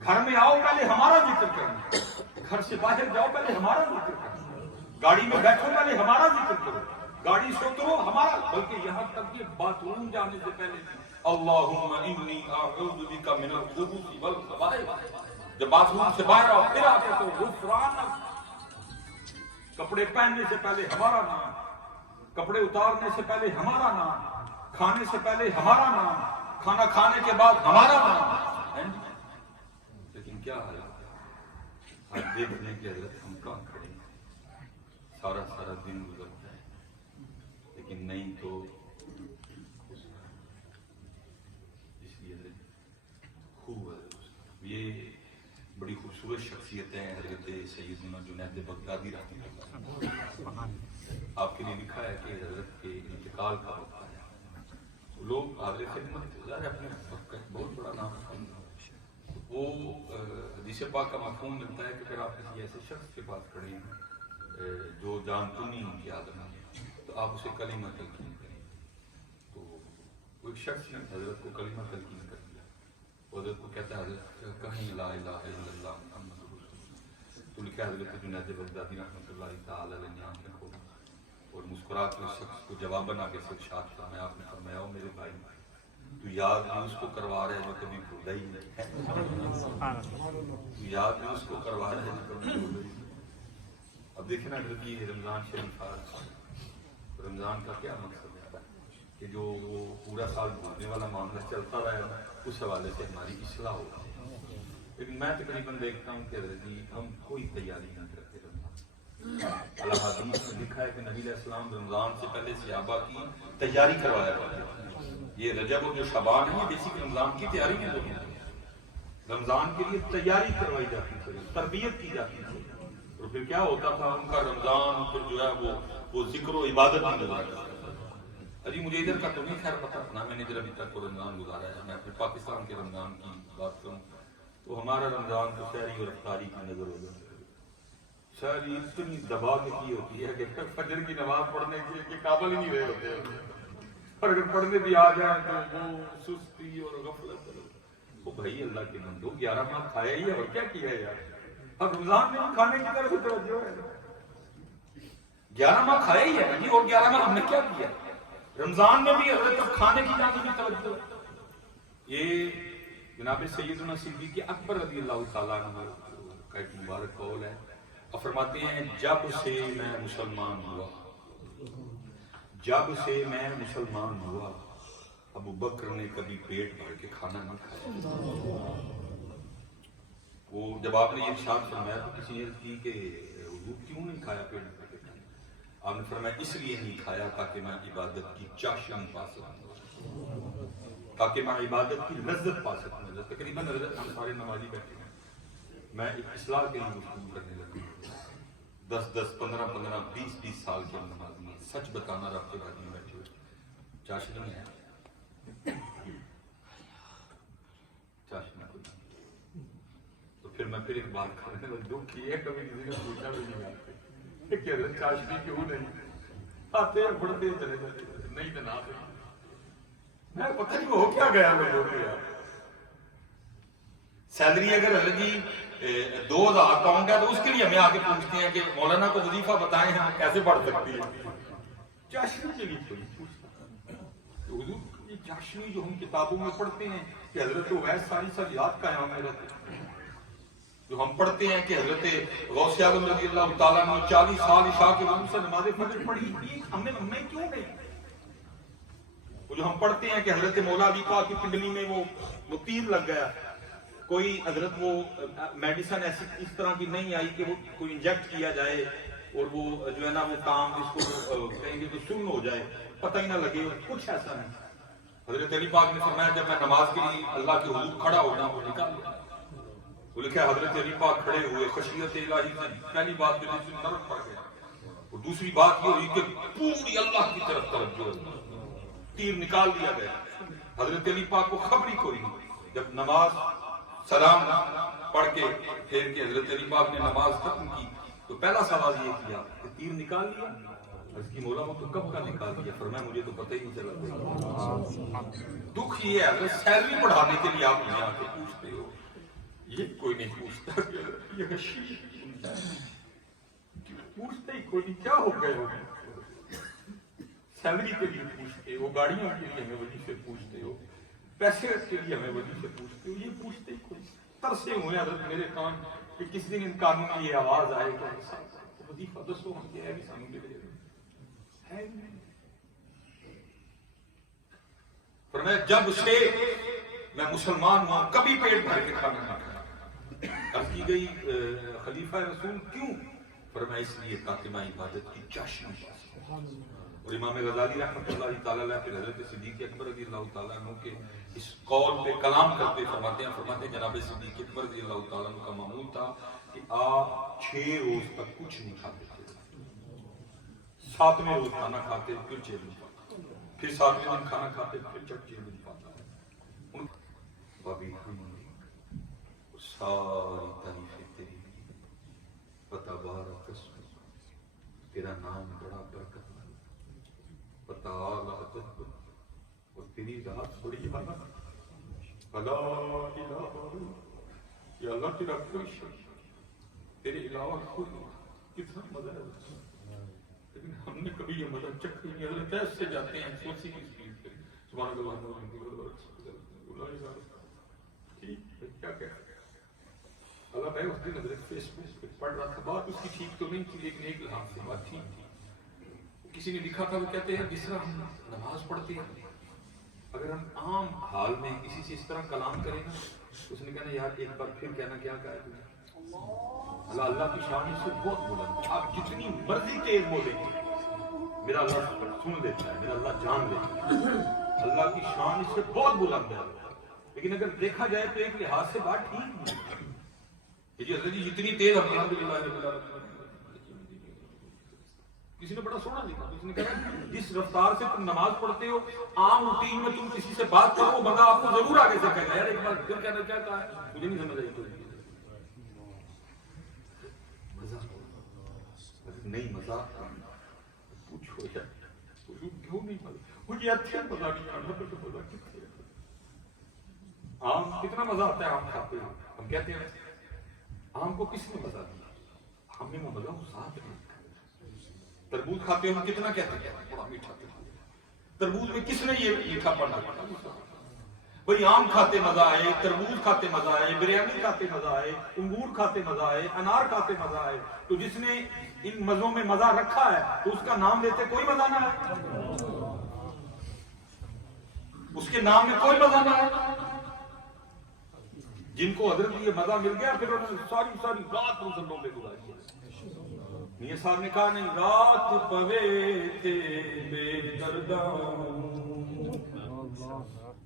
گھر میں آؤ پہلے ہمارا ذکر کرنا، گھر سے باہر جاؤ پہلے ہمارا ذکر کرنا، گاڑی میں بیٹھو پہلے ہمارا ذکر کرو، گاڑی سے اترو ہمارا، بلکہ یہاں تک کہ باتھ روم جانے سے پہلے اللہم انی اعوذ بک من الخبث والخبائث. جب باتھ روم سے باہر آؤ پھر آتے تو غفرانک. کپڑے پہننے سے پہلے ہمارا نام، کپڑے اتارنے سے پہلے ہمارا نام، کھانے سے پہلے ہمارا نام، کھانا کھانے کے بعد ہمارا نام. لیکن کیا حال ہے آج دیکھنے کی حضرت ہم کہاں کھڑے ہیں. سارا دن گزرتا ہے لیکن نہیں تو یہ بڑی خوبصورت شخصیت ہے حضرت سیدنا جنید بغدادی رحمۃ اللہ۔ آپ کے لیے لکھا ہے کہ حضرت کے انتقال کا وقت ہے، لوگ حاضر خدمت ظاہر اپنے وقت کا بہت بڑا نام ہے، وہ حدیث پاک کا مفہوم ملتا ہے کہ اگر آپ کسی ایسے شخص کے پاس کھڑے ہیں جو جان کنی ان کی عادت ہے تو آپ اسے کلمہ تلقین کریں، تو وہ ایک شخص نے حضرت کو کلمہ تلقین کر دیا، حضرت کو کہتا ہے حضرت کہیں لا الہ الا اللہ محمد رسول اللہ، تو لکھا حضرت جنید بغدادی رحمۃ اللہ تعالی علیہ آنکھیں کھولی اور مسکرا کے اس شخص کو جواباً آگے سے ارشاد فرمایا، آپ نے فرمایا او میرے بھائی تو یاد بھی اس کو کروا رہے جو کبھی بھولا ہی نہیں ہے، تو یاد بھی اس کو کروا رہے جو کبھی بھولا ہی نہیں۔ اب دیکھیں نا حضرت یہ رمضان شریف آ رہا ہے، رمضان کا کیا مقصد ہے کہ جو وہ پورا سال بھولنے والا معاملہ چلتا رہے نا اس حوالے سے ہماری اصلاح ہوگی، لیکن میں تقریباً دیکھتا ہوں کہ حضرت جی ہم کوئی تیاری نہیں کرتے رمضان۔ اللہ حدیث میں لکھا ہے کہ نبی علیہ السلام رمضان سے پہلے صحابہ کی تیاری کروایا کرتے تھے، یہ رجب اور جو شعبان ہے یہ بیسک رمضان کی تیاری نہیں ہوتی، رمضان کے لیے تیاری کروائی جاتی تھی، تربیت کی جاتی تھی، اور پھر کیا ہوتا تھا ان کا رمضان پھر جو ہے وہ ذکر و عبادت میں گزارتا تھا۔ ابھی مجھے ادھر کا تو نہیں خیر پتا نہ میں نے ادھر ابھی تک وہ رمضان گزارا ہے، میں اپنے پاکستان کے رمضان کی بات کروں تو ہمارا رمضان تو شہری اور افطاری کی نظر ہو جاتا ہے، شہری اتنی دبا کے کی ہوتی ہے کہ فجر کی نماز پڑھنے کے قابل ہی نہیں رہے ہوتے ہیں، اور اگر پڑھنے بھی آ جائیں تو وہ سستی اور غفلت، وہ بھائی اللہ کے بندو 11 ماہ کھایا ہی ہے اور کیا کیا ہے یار، اب رمضان میں کھانے کی طرف توجہ ہے، 11 ماہ کھایا ہی ہے جی، اور 11 ماہ ہم نے کیا کیا، رمضان میں بھی حضرت اب کھانے کی جانب کی توجہ۔ یہ جناب سیدنا صدیق اکبر رضی اللہ تعالیٰ عنہ کا ایک مبارک قول ہے، اور فرماتے ہیں جب سے میں مسلمان ہوا، جب سے میں مسلمان ہوا ابو بکر نے کبھی پیٹ بھر کے کھانا نہ کھایا۔ وہ جب آپ نے یہ ارشاد فرمایا تو کسی نے کی کہ حضور کیوں نہیں کھایا پیٹ بھر کے کھانا، آپ نے فرمایا اس لیے نہیں کھایا تاکہ میں عبادت کی چاشنی پا سکوں، تاکہ میں عبادت کی لذت پا سکوں۔ تقریباً حضرت ہم سارے نمازی بیٹھے ہیں، میں ایک اصلاح کے لیے گفتگو کرنے لگا، 10 15 15 20 سال کے نمازی ہیں، سچ بتانا رب کے بعد میں بیٹھے ہوئے، چاشنی ہے چاشنی کوئی، تو پھر میں ایک بات کرنے لگا، دکھ یہ کبھی کسی نے پوچھا بھی نہیں آتے کہ حضرت چاشنی کیوں نہیں آتے ہیں، پڑھتے چلے جاتے نہیں تو نہ میں پتہ نہیں ہو کیا گیا لوگوں کے یار، سیلری اگر حضرت جی 2000 پاؤنڈ ہے تو اس کے لیے ہمیں آگے پوچھتے ہیں کہ مولانا کو وظیفہ بتائیں ہم کیسے پڑھ سکتی ہیں، چاشنی کے لیے کوئی پوچھتا، حضور یہ چاشنی جو ہم کتابوں میں پڑھتے ہیں کہ حضرت اویس ساری ساری رات قیام میں رہتے ہیں، جو ہم پڑھتے ہیں کہ حضرت غوث اعظم رضی اللہ تعالیٰ نے 40 سال عشاء کے وقت سے نماز فجر پڑھی تھی، ہم نے کیوں نہیں، وہ جو ہم پڑھتے ہیں کہ حضرت مولا علی پاک کی پنڈلی میں وہ تیر لگ گیا، کوئی حضرت وہ میڈیسن ایسی اس طرح کی نہیں آئی کہ وہ کوئی انجیکٹ کیا جائے اور وہ جو ہے نا وہ کام جس کو کہیں گے تو سن ہو جائے پتہ ہی نہ لگے، کچھ ایسا نہیں۔ حضرت علی پاک نے فرمایا جب میں نماز کے لیے اللہ کے حضور کھڑا ہونا وہ نکال لیا، وہ لکھا حضرت علی پاک کھڑے ہوئے، خشیت الہی سے پہلی بات جو ہے نرم پڑ گیا، اور دوسری بات یہ ہوئی کہ پوری اللہ کی طرف توجہ، تیر نکال دیا گیا، حضرت علی پاک کو خبر ہی کوئی نہیں، جب نماز سلام پڑھ کے پھر کے حضرت علی پاک نے نماز ختم کی تو پہلا سوال یہ کیا کہ تیر نکال لیا، اس کی مولا تو کب کا نکال دیا، فرمایا مجھے تو پتہ ہی نہیں چلا۔ دکھ یہ ہے اگر سیلری بڑھانے کے لیے آپ یہاں کے پوچھتے ہو، یہ کوئی نہیں پوچھتا، یہ پوچھتے ہی کوئی نہیں، کیا ہو گئے ہو، سیلری کے لیے پوچھتے ہو، گاڑیوں کے لیے ہمیں وجہ سے پوچھتے ہو، پیسے کے لیے ہمیں وجہ سے پوچھتے ہو، یہ پوچھتے ہی کوئی، ترسے ہوئے حضرت میرے کان کہ کس دن ان کانوں میں یہ آواز آئے کہ وظیفہ دسو ہم کیا ہے بھی سامنے لے ہے، فرمایا جب سے میں مسلمان ہوا کبھی پیٹ بھر کے کھانا نہ کھایا، عرض کی گئی خلیفہ رسول کیوں، فرمایا اس لیے تاکہ میں عبادت کی چاشنی پا سکوں، اور امام غزالی رحمۃ اللہ تعالیٰ علیہ پھر حضرت صدیق اکبر رضی اللہ تعالیٰ عنہ کے اس قول پہ کلام کرتے فرماتے ہیں جناب صدیق اکبر رضی اللہ تعالیٰ عنہ کا معمول تھا کہ آپ 6 روز تک کچھ نہیں کھاتے تھے، 7ویں روز کھانا کھاتے پھر 6 دن پاتا، پھر 7ویں دن کھانا کھاتے پھر 6 دن پاتا۔ بابی ہم ساری تعریفیں تیری، فتبارک اسمک، تیرا نام بڑا برکت فتعالی جدک، اور تیری ذات بڑی اعلیٰ، لا الہ الا یا اللہ تیرا کوئی شریک، تیرے علاوہ کوئی نہیں۔ کتنا مزہ ہے، لیکن ہم نے کبھی یہ مزہ چکھ نہیں، حضرت ایس سے جاتے ہیں سوچی کی سپیڈ پہ، سبحان اللہ ٹھیک ہے کیا کہہ اللہ بھائی اس دن حضرت فیس بک پہ پڑھ رہا تھا، بات اس کی ٹھیک تو نہیں تھی لیکن ایک لحاظ سے بات ٹھیک تھی۔ کسی نے لکھا تھا، وہ کہتے ہیں جس طرح ہم نماز پڑھتے ہیں اگر ہم عام حال میں کسی سے اس طرح کلام کریں نا، اس نے کہنا یار ایک بار پھر کہنا، کیا کہا ہے اللہ اللہ کی شان سے بہت بلند، آپ جتنی مرضی تیز بولیں گے میرا اللہ سن لیتا ہے، میرا اللہ جان لیتا ہے، اللہ کی شان اس سے بہت بلند ہے۔ لیکن اگر دیکھا جائے تو ایک لحاظ سے بات ٹھیک نہیں ہے جی حضرت جی جتنی تیز الحمدللہ۔ کسی نے بڑا سونا لکھا، کسی نے کہا جس رفتار سے تم نماز پڑھتے ہو عام روٹین میں تم کسی سے بات کرو وہ بندہ آپ کو ضرور آگے سے کہے گا یار ایک بار پھر کہنا کیا کہا ہے، مجھے نہیں سمجھ آئی کوئی مزہ نہیں، مذاق پوچھو یار کیوں نہیں مزہ، مجھے اچھا مزہ نہیں آنا تو مزہ کتنے آم کتنا مزہ آتا ہے، آم کھاتے ہیں ہم کہتے ہیں آم کو کس نے مزہ دیا، ہم نے وہ مزہ وہ ساتھ ہے۔ تربوز کھاتے ہیں ہم کتنا کہتے ہیں بڑا میٹھا، تربوز میں کس نے یہ میٹھا پڑا، بھئی آم کھاتے مزہ آئے، تربوز کھاتے مزہ آئے، بریانی کھاتے مزہ آئے، انگور کھاتے مزہ آئے، انار کھاتے مزہ آئے، تو جس نے ان مزوں میں مزہ رکھا ہے تو اس کا نام لیتے کوئی مزہ نہ ہے، اس کے نام میں کوئی مزہ نہ ہے۔ جن کو حضرت یہ مزہ مل گیا پھر انہوں نے ساری ساری رات مسلوں میں گزاری ہے۔ یہ صاحب نے کہا نہیں رات پوے تھے بے درداں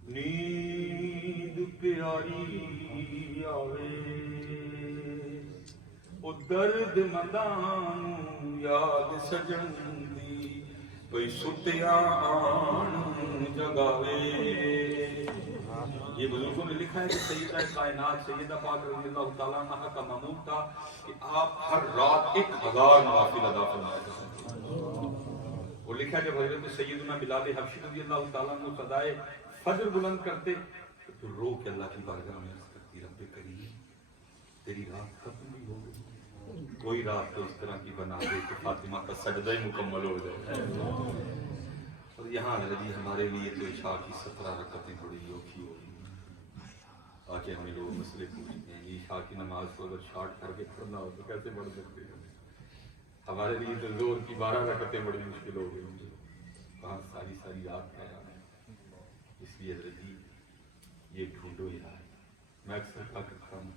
نیند پیاری آوے، او درد مندان یاد سجن دی پئی ستیا آن جگاوے۔ یہ بزرگوں نے لکھا ہے کہ سیدہ کائنات سیدہ پاک رضی اللہ تعالیٰ عنہ کا معمول تھا کہ آپ ہر رات 1000 نوافل ادا فرمایا کرتے تھے۔ اور لکھا جب حضرت سیدنا بلال حبشی رضی اللہ تعالیٰ عنہ صدائے فجر بلند کرتے تو پھر رو کے اللہ کی بارگاہ میں عرض کرتی رب کریم تیری رات ختم بھی ہو گئی، کوئی رات تو اس طرح کی بنا دے کہ فاطمہ کا سجدہ مکمل ہو جائے۔ اور یہاں حضرت ہمارے لیے تو عشاء کی 17 رکعتیں بڑی اوکھی ہو گئی۔ آج ہمیں لوگ مسئلے پوچھتے ہیں یہ عشاء کی نماز کو اگر شارٹ کر کے پڑھنا ہو تو کیسے پڑھ سکتے ہیں، ہمارے لیے تو زور کی 12 رکعتیں بڑی مشکل ہو گئی، کہاں ساری ساری رات کا ہے۔ اس لیے حضرت جی یہ ڈھونڈو یار، میں اکثر کہا کرتا ہوں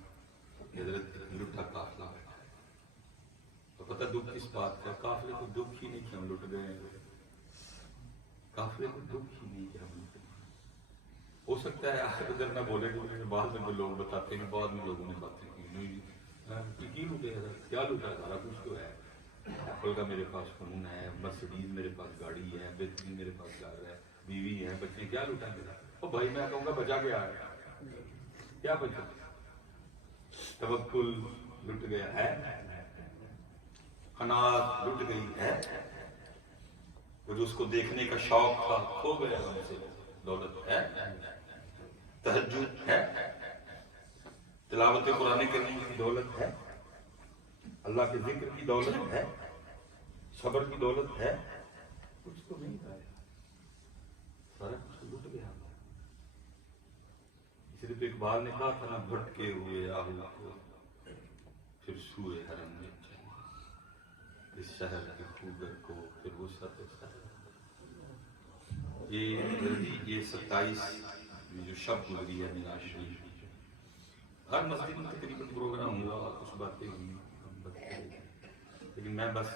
کہ حضرت لٹھا قافلہ بیٹھا ہے تو پتہ دکھ کس بات کا، قافلے کو دکھ ہی نہیں کہ ہم لٹ گئے ہیں، قافلے کو دکھ ہی نہیں کہ ہم لٹ گئے۔ ہو سکتا ہے ادھر نہ بولے گا، بعد میں وہ لوگ بتاتے ہیں، بعد میں لوگوں نے باتیں کی لوٹے کیا لوٹا، سارا کچھ تو ہے، ایپل کا میرے پاس فون ہے، مرسڈیز میرے پاس گاڑی ہے، بہترین میرے پاس گھر ہے، بیوی ہے، بچے، کیا لوٹا میرا؟ او بھائی میں کہوں گا بچا گیا ہے، کیا بچا؟ توکل لٹ گیا ہے، قناعت لٹ گئی ہے، وہ جو اس کو دیکھنے کا شوق تھا کھو گیا ہم سے، دولت ہے، تہجد ہے، تلاوت قرآن کرنے کی دولت ہے، اللہ کے ذکر کی دولت ہے، صبر کی دولت ہے، کچھ تو نہیں تھا، سارا کچھ لٹ گیا۔ اس لیے تو اقبال نے کہا تھا نا بھٹکے ہوئے آہو کو پھر سوئے حرم میں چلے، اس شہر کے خوگر کو پھر وہ سر یہ 27 جو شب گزری ہے میراج شریف، ہر مسجد میں تقریباً پروگرام ہوا، کچھ باتیں ہوئی، لیکن میں بس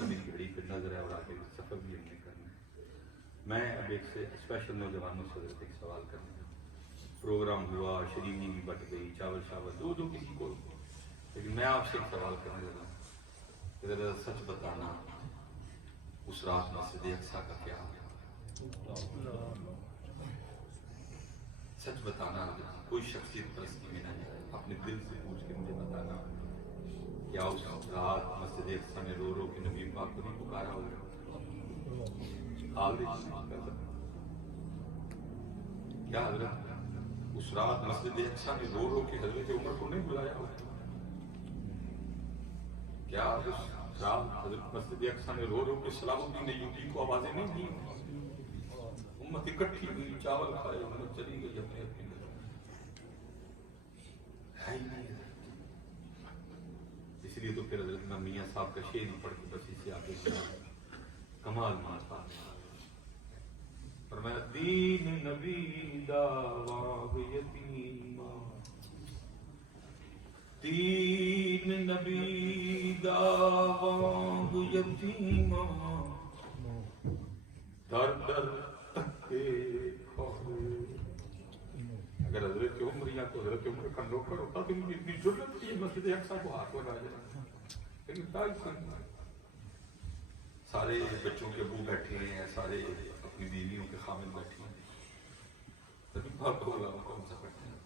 میری گھڑی پہ نظر ہے اور آگے سفر بھی ہم نے کرنا ہے. میں اب ایک سے اسپیشل نوجوانوں سے حضرت ایک سوال کرنا ہے. پروگرام ہوا، شریفی بھی بٹ گئی، چاول شاول جو کسی کو، لیکن میں آپ سے ایک سوال کرنے لگا. ذرا سچ بتانا، اس رات مسجد اقصیٰ کا کیا حال؟ سچ بتانا، کوئی شخصیت پرستی میں نہیں ہے، اپنے دل سے پوچھ کے مجھے بتانا، کیا اس رات مسجد اقصیٰ میں رو رو کے نبی پاک کو نہیں پکارا ہوگا؟ کیا حضرت اس رات مسجد اقصیٰ میں رو رو کے حضرت عمر کو نہیں بلایا ہوگا؟ کیا اس رات حضرت مسجد اقصیٰ میں رو رو کے صلاح الدین ایوبی کو آوازیں نہیں دی؟ امت اکٹھی ہوئی، چاول کھائے، امت چلی گئی اپنے اپنے گھر ہے ہی نہیں. اس لیے تو پھر حضرت میں میاں صاحب کا شعر ہی پڑھ کے بس اسے آگے کمال مانتا فرمایا دین نبی داواں یتیما، دین نبی داواں یتیما، در در تکے کھوئے. اگر حضرت عمر یا تو حضرت عمر کا نوکر ہوتا تو مجھے اتنی ضرورت تھی مسجد اقصیٰ کو ہاتھ لگا جانا، لیکن سارے بچوں کے ابو بیٹھے ہیں، سارے اپنی بیویوں کے خامن بیٹھے ہیں، تبھی بات ہوگا کون سا بیٹھے ہیں.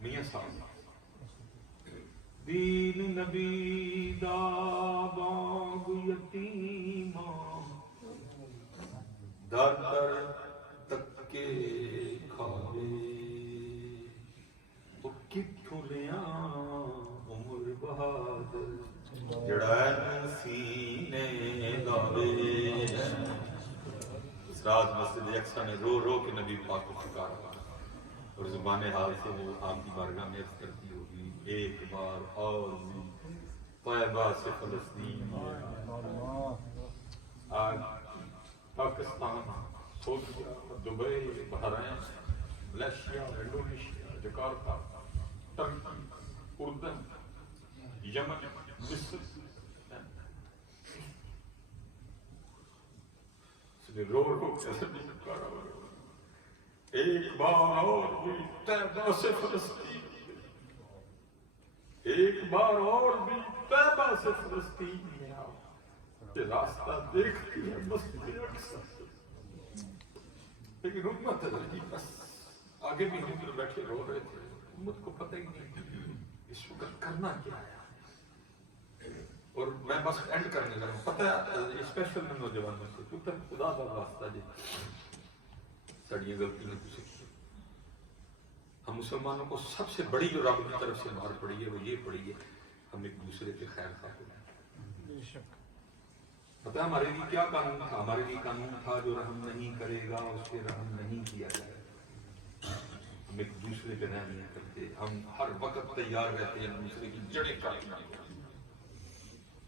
میاں صاحب دین نبی دا بانگ یتیما، در در تکے کھاوے، وہ کتھوں لیاں عمر بہادر جڑا سینے لاوے. اس رات مسجد اقصیٰ نے رو رو کے نبی پاک کو پکارا اور زبان حال سے وہ آپ کی بارگاہ میں عرض کرتی ہوگی ایک بار اور بھی طیبہ سے فلسطین. آج پاکستان، سعودیہ، Dubai, Bahrain, Malaysia, Indonesia, Jakarta, ترکی، اردن، یمن، مصر، اس نے رو رو کے پکارا ایک بار اور بھی طیبہ سے فلسطین، ایک بار اور بھی طیبہ سے فلسطین میں آؤ، یہ راستہ دیکھتی ہے مسجد اقصیٰ. لیکن امت حضرت بس آگے بھی ہم پھر بیٹھے رو رہے تھے، امت کو پتہ ہی نہیں اس وقت کرنا کیا ہے. اور میں بس اینڈ کرنے لگا، پتہ ہے اسپیشل میں نوجوانوں سے کیونکہ خدا کا واسطہ جی سڑیاں غلطیاں کچھ ہم مسلمانوں کو سب سے بڑی جو رب کی طرف سے مار پڑی ہے وہ یہ پڑی ہے ہم ایک دوسرے کے خیر خواہ ہیں. پتہ ہمارے لیے کیا قانون تھا؟ ہمارے لیے قانون تھا جو رحم نہیں کرے گا اس پہ رحم نہیں کیا جائے گا. ہم ایک دوسرے پہ رحم نہیں کرتے، ہم ہر وقت تیار رہتے ہیں دوسرے کی جڑیں کاٹنا.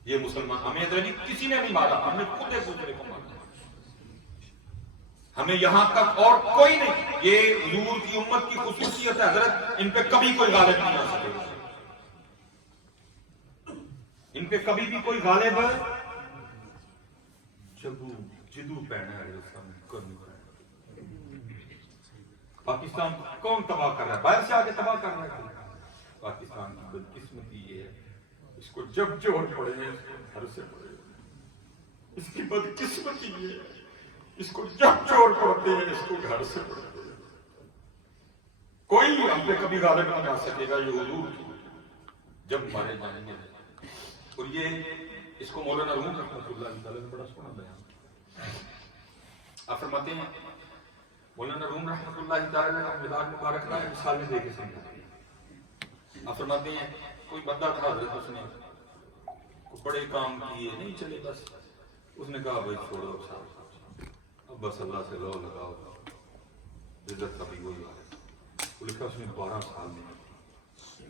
یہ مسلمان ہمیں حضرت کسی نے نہیں مارا، ہم نے خود ایک دوسرے کو مارا. ہمیں یہاں تک اور کوئی نہیں، یہ حضور کی امت کی خصوصیت ہے حضرت، ان پہ کبھی کوئی غالب نہیں آ سکے گا. ان پہ کبھی بھی کوئی غالب ہے جدو پہنا ہے پاکستان کون تباہ کر رہا ہے؟ باہر سے آگے تباہ کر رہا ہے. پاکستان کی بدقسمتی یہ ہے اس کو جب جوڑ پڑے گا گھر سے پڑے گا. اس کی بدقسمتی یہ ہے اس کو جب جوڑ پڑتے ہیں اس کو گھر سے پڑتے ہیں. کوئی ہم پہ کبھی غالب نہیں آ سکے گا. یہ حضور کی جب مارے جائیں گے. اور یہ اس کو مولانا روم رحمۃ اللہ تعالیٰ نے بڑا سونا بیان آپ فرماتے ہیں. مولانا روم رحمۃ اللہ تعالیٰ نے مداد مبارک کا مثالیں دے کے سمجھاتے ہیں. آپ فرماتے ہیں کوئی بندہ تھا حضرت، اس نے بڑے کام کیے نہیں چلے، بس اس نے کہا بھائی چھوڑو صاحب اب بس اللہ سے لو لگاؤ، عزت کبھی وہی ہے. وہ لکھا اس نے 12 سال میں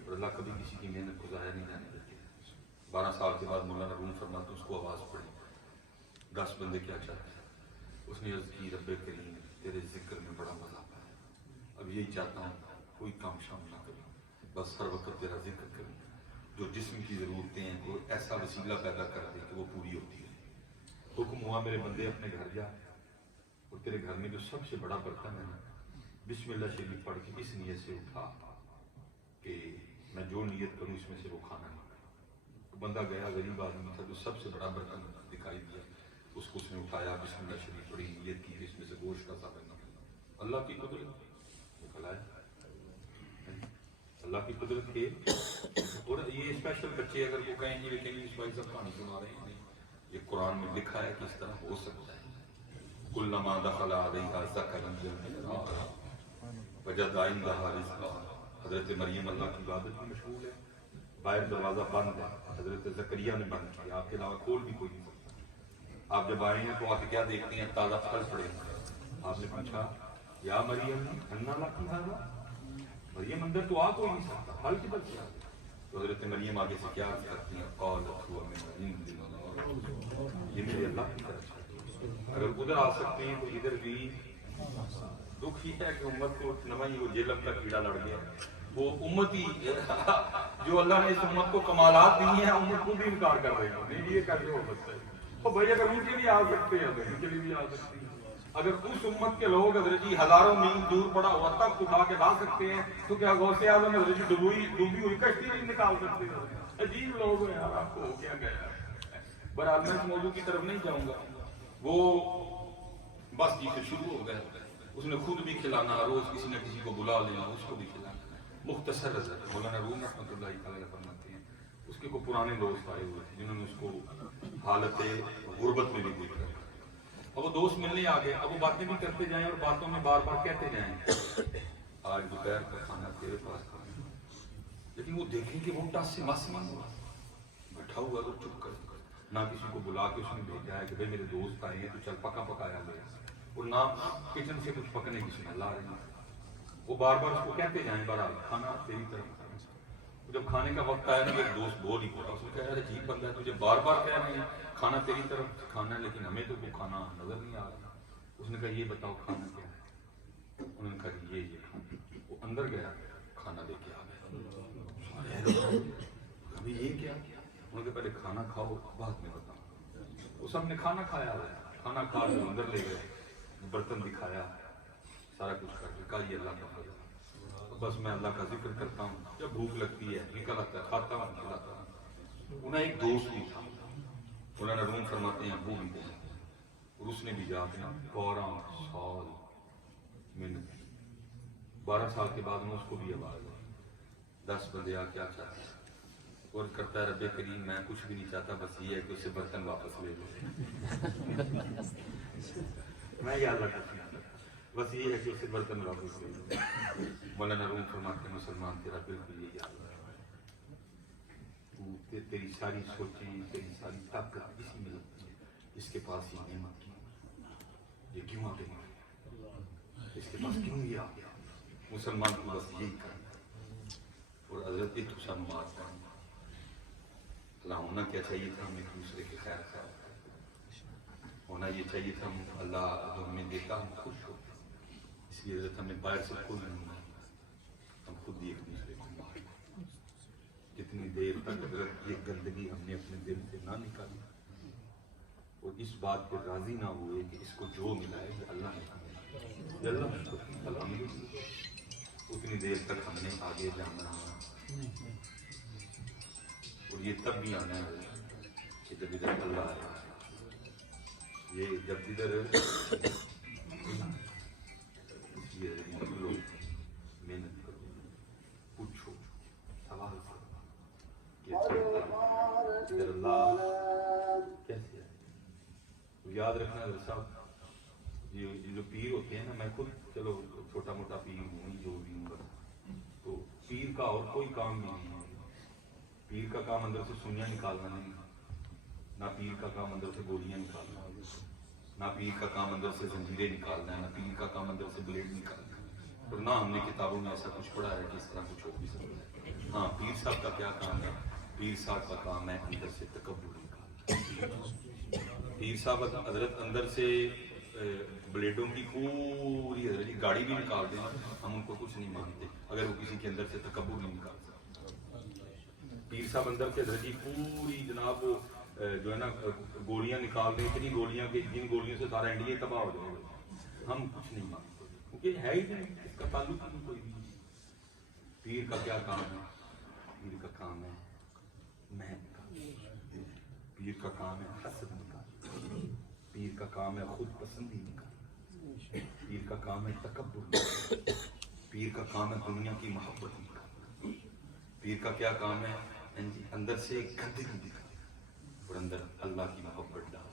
اور اللہ کبھی کسی کی محنت کو ضائع نہیں جانے دیتے. 12 سال کے بعد مولانا روم فرماتے اس کو آواز پڑی 10 بندے کیا چاہتے ہیں. اس نے عرض کی رب کریم تیرے ذکر میں بڑا مزہ آتا ہے، اب یہی چاہتا ہوں کوئی کام شام نہ کروں، بس ہر وقت تیرا ذکر کروں. جو جسم کی ضرورتیں ہیں کوئی ایسا وسیلہ پیدا کر دے کہ وہ پوری ہوتی ہے. حکم ہوا میرے بندے اپنے گھر جا اور تیرے گھر میں جو سب سے بڑا برتن ہے بسم اللہ شریف پڑھ کے اس نیت سے اٹھا کہ میں جو نیت کروں اس میں سے وہ کھانا نہیں. بندہ گیا غریب آدمی تھا جو سب سے بڑا برتن دکھائی دیا اس کو اس نے اٹھایا بسم اللہ شریف پڑھی نیت کی اس میں سے گوشت کا سا بنا اللہ کی قدرت نکل آیا اللہ کی قدرت کے. اور یہ اسپیشل بچے اگر وہ کہیں گے لیکن اس بھائی صاحب کہانی سنا رہے ہیں یہ قرآن میں لکھا ہے کہ اس طرح ہو سکتا ہے. کلما دخل علیہا زکریا وجد عندہا رزقا. حضرت مریم اللہ کی عبادت میں مشغول ہے باہر دروازہ بند ہے حضرت زکریا نے بند کیا آپ کے علاوہ کھول بھی کوئی نہیں سکتا. آپ جب آئے ہیں تو آپ کیا دیکھتے ہیں تازہ پھل پڑے ہیں. آپ نے پوچھا یا مریم انا لکی ھذا مریم اندر تو آ کوئی نہیں سکتا پھل کدھر سے آ گیا. تو حضرت مریم آگے سے کیا کرتی ہیں قالت هو من عند اللہ یہ میرے اللہ کی طرف سے. اگر ادھر آ سکتے ہیں تو ادھر بھی دکھ ہی ہے کہ امت کو نمائی وہ جیلم کا کیڑا لڑ گیا. وہ امتی جو اللہ نے اس امت کو کمالات دی ہیں امت کو بھی انکار کر رہی ہے نہیں یہ کیسے ہو سکتا ہے. تو بھائی اگر ان کے لیے آ سکتے ہیں تو ان کے لیے بھی آ سکتے ہیں. اگر اس امت کے لوگ حضرت جی ہزاروں میل دور پڑا ہوا تک اٹھا کے لا سکتے ہیں تو کیا غوث اعظم حضرت جی ڈوبی ہوئی کشتی نہیں نکال سکتے ہیں. عجیب لوگ ہیں یار آپ کو ہو کیا گیا. بہرحال میں اس موضوع کی طرف نہیں جاؤں گا. وہ بس جی سے شروع ہو گئے اس نے خود بھی کھلانا روز کسی نہ کسی کو بلا لینا اس کو بھی کھلانا. مختصر نظر مولانا روم رحمۃ اللہ تعالیٰ فرماتے ہیں اس کے کو پرانے دوست آئے ہوئے تھے جنہوں نے اس کو حالت غربت میں بھی دیکھا. اب وہ دوست ملنے آ گئے. اب وہ باتیں بھی کرتے جائیں اور باتوں میں بار بار کہتے جائیں آج دوپہر کا کھانا تیرے پاس کھانا. لیکن وہ دیکھیں کہ وہ ٹس سے مس نہیں ہوا بیٹھا ہوا تو چپ کر نہ کسی کو بلا کے اس نے بھیجا ہے کہ بھائی میرے دوست آئے ہیں تو چل پکا پکایا لے اور نہ کچن سے کچھ پکنے کی سمجھ لا رہے ہیں. وہ بار بار اس کو کہتے جائیں بہرحال کھانا تیری طرف. جب کھانے کا وقت آیا نا ایک دوست بول ہی پڑا اس نے کہا یار عجیب بندہ ہے تجھے بار بار کہہ رہے ہیں کھانا تیری طرف کھانا ہے لیکن ہمیں تو وہ کھانا نظر نہیں آ رہا. اس نے کہا یہ بتاؤ کھانا کیا ہے. انہوں نے کہا یہ کھانا. وہ اندر گیا کھانا لے کے آ گیا. ابھی یہ کیا انہوں نے پہلے کھانا کھاؤ بعد میں بتاؤ. وہ سب نے کھانا کھایا کھانا کھا کے اندر لے گئے برتن دکھایا سارا کچھ کر کے کہا یہ اللہ کا فضل بس میں اللہ کا ذکر کرتا ہوں جب بھوک لگتی ہے نکل آتا ہے کھاتا ہوں کھلاتا ہوں. انہیں ایک دوست بھی تھا مولانا روم فرماتے ہیں وہ بھی تھے اور اس نے بھی جا کے 12 سال محنت 12 سال کے بعد میں اس کو بھی آواز آئی 10 بندے آ کیا چاہتے ہیں اور کرتا ہے رب کریم میں کچھ بھی نہیں چاہتا بس یہ ہے کہ اسے برتن واپس لے لو. میں یہ اللہ کا بس یہ ہے کہ اسے برتن واپس لے لو. مولانا روم فرماتے ہیں مسلمان تیرا بالکل یہ یاد ہے تیری ساری سوچیں تیری ساری طاقت اسی میں لگتی ہے. اس کے پاس یہ نعمت کی یہ کیوں آ گئی اس کے پاس کیوں یہ آ گیا. مسلمان کو بس یہی کرنا اور حضرت اتسامات کرنا. اللہ ہونا کیا چاہیے تھا ہم ایک دوسرے کے خیر خیر ہونا یہ چاہیے تھا ہم اللہ جو ہمیں دیتا ہم خوش ہو. اس لیے حضرت ہمیں باہر سے کوئی نہیں ہم خود ہی ایک دوسرے کو مار جتنی دیر تک حضرت یہ گندگی ہم نے اپنے دل سے نہ نکالی اور اس بات پہ راضی نہ ہوئے کہ اس کو جو ملا ہے وہ اللہ نے اللہ اتنی دیر تک ہم نے آگے جانا ہے. اور یہ تب بھی آنا ہے کہ جب ادھر اللہ آیا یہ جب ادھر محنت کرو پوچھو سوال کرو کہ اللہ کیسے ہے. یاد رکھنا صاحب یہ جو پیر ہوتے ہیں نا میں خود چلو چھوٹا موٹا پیر ہوں جو بھی ہوں بس تو پیر کا اور کوئی کام نہیں ہے. پیر کا کام اندر سے سنیاں نکالنا نہیں نہ پیر کا کام اندر سے گولیاں نکالنا نہ پیر کا کام اندر سے زنجیریں نکالنا ہے نہ پیر کا کام اندر سے بلیڈ نکالنا ہے اور نہ ہم نے کتابوں میں ایسا کچھ پڑھا ہے کہ اس طرح کچھ ہو بھی سکتا ہے. ہاں پیر صاحب کا کیا کام ہے پیر صاحب کا کام ہے اندر سے تکبر نکالنا. پیر صاحب حضرت اندر سے بلیڈوں کی پوری حضرت گاڑی بھی نکال دیں ہم ان کو کچھ نہیں مانتے اگر وہ کسی کے اندر سے تکبر نہیں نکال سکتے. پیر صاحب اندر سے رجی پوری جناب وہ جو ہے نا گولیاں نکال دیں، اتنی گولیاں کہ جن گولیوں سے سارا انڈیا تباہ ہو جائے گا. ہم کچھ نہیں مانتے کیونکہ ہے ہی نہیں، اس کا تعلق نہیں کوئی بھی. پیر کا کیا کام ہے؟ پیر کا کام ہے محنت کا، پیر کا کام ہے حسد نکال، پیر کا کام ہے خود پسندی نکال، پیر کا کام ہے تکبر نکال، پیر کا کام ہے دنیا کی محبت نکال. پیر کا کیا کام ہے؟ اندر سے گندگی نکال اور اندر اللہ کی محبت ڈال،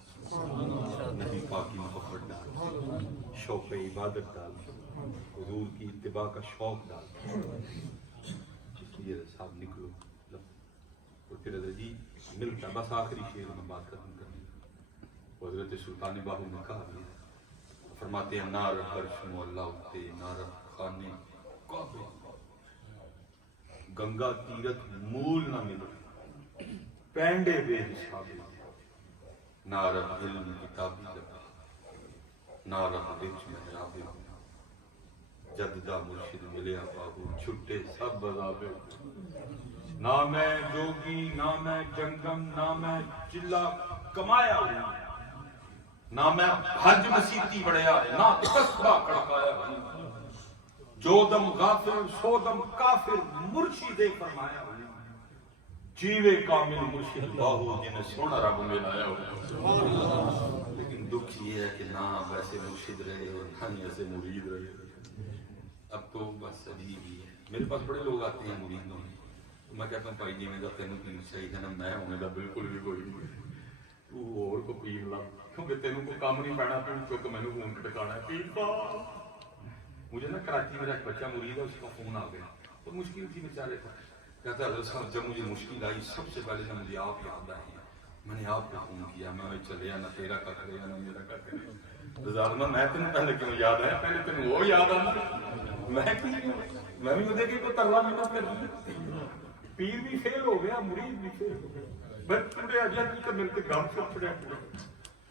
نبی پاک کی محبت ڈال، شوق عبادت ڈال، حضور کی اتباع کا شوق ڈال. اس لیے صاحب نکلو. اور پھر حضرت جی ملتا بس آخری شعر میں بات ختم کرنی. حضرت سلطان باہو نے کہا، فرماتے ہیں نار عرش مولا اٹھتے نار خانے کعبے، گنگا تیرت مول نہ ملے پینڈے بے حسابے، نار علم کتابی لگا نار رچ محرابے، جددہ مرشد ملیا باہو چھٹے سب بذابے. نہ میں جوگی نہ میں جنگم نہ میں چلا کمایا ہوں، نہ میں حج مسیتی بڑھیا نہ تسبہ کڑکایا ہوں، جو دم غافل سو دم کافر مرشد فرمایا ہوں، جیوے کامل مرشد باہو جنہیں سونا رب میں لایا ہوں. لیکن دکھ یہ ہے کہ نہ ویسے مرشد رہے اور نہ ہی ایسے مرید رہے. اب تو بس عجیب ہی ہے. میرے پاس بڑے لوگ آتے ہیں مریدوں میں، میں کہتا ہوں بھائی جی میں تینوں پیر صحیح ہے نا، میں ہونے کا بالکل بھی کوئی نہیں، تو اور کو پیر لا کیونکہ تینوں کو کام نہیں پینا تو میں نے فون کٹکانا ہے. پیر صاحب مجھے نا کراچی میں ایک بچہ مرید ہے، اس کا فون آ گیا اور مشکل تھی بیچارے کو. کہتا ہے صاحب جب مجھے مشکل آئی سب سے پہلے نہ مجھے آپ یاد آئے، میں نے آپ کو فون کیا، میں چلے نہ تیرا کا کرے نہ میرا کا کرے. میں تینوں پہلے کیوں یاد ہے؟ پہلے تینوں وہ یاد آنا، میں بھی مجھے کہ ترلا محنت کر دی. پیر بھی فیل ہو گیا، مرید بھی فیل ہو گیا. بس پورے اجل تو میرے کے گام سے پڑے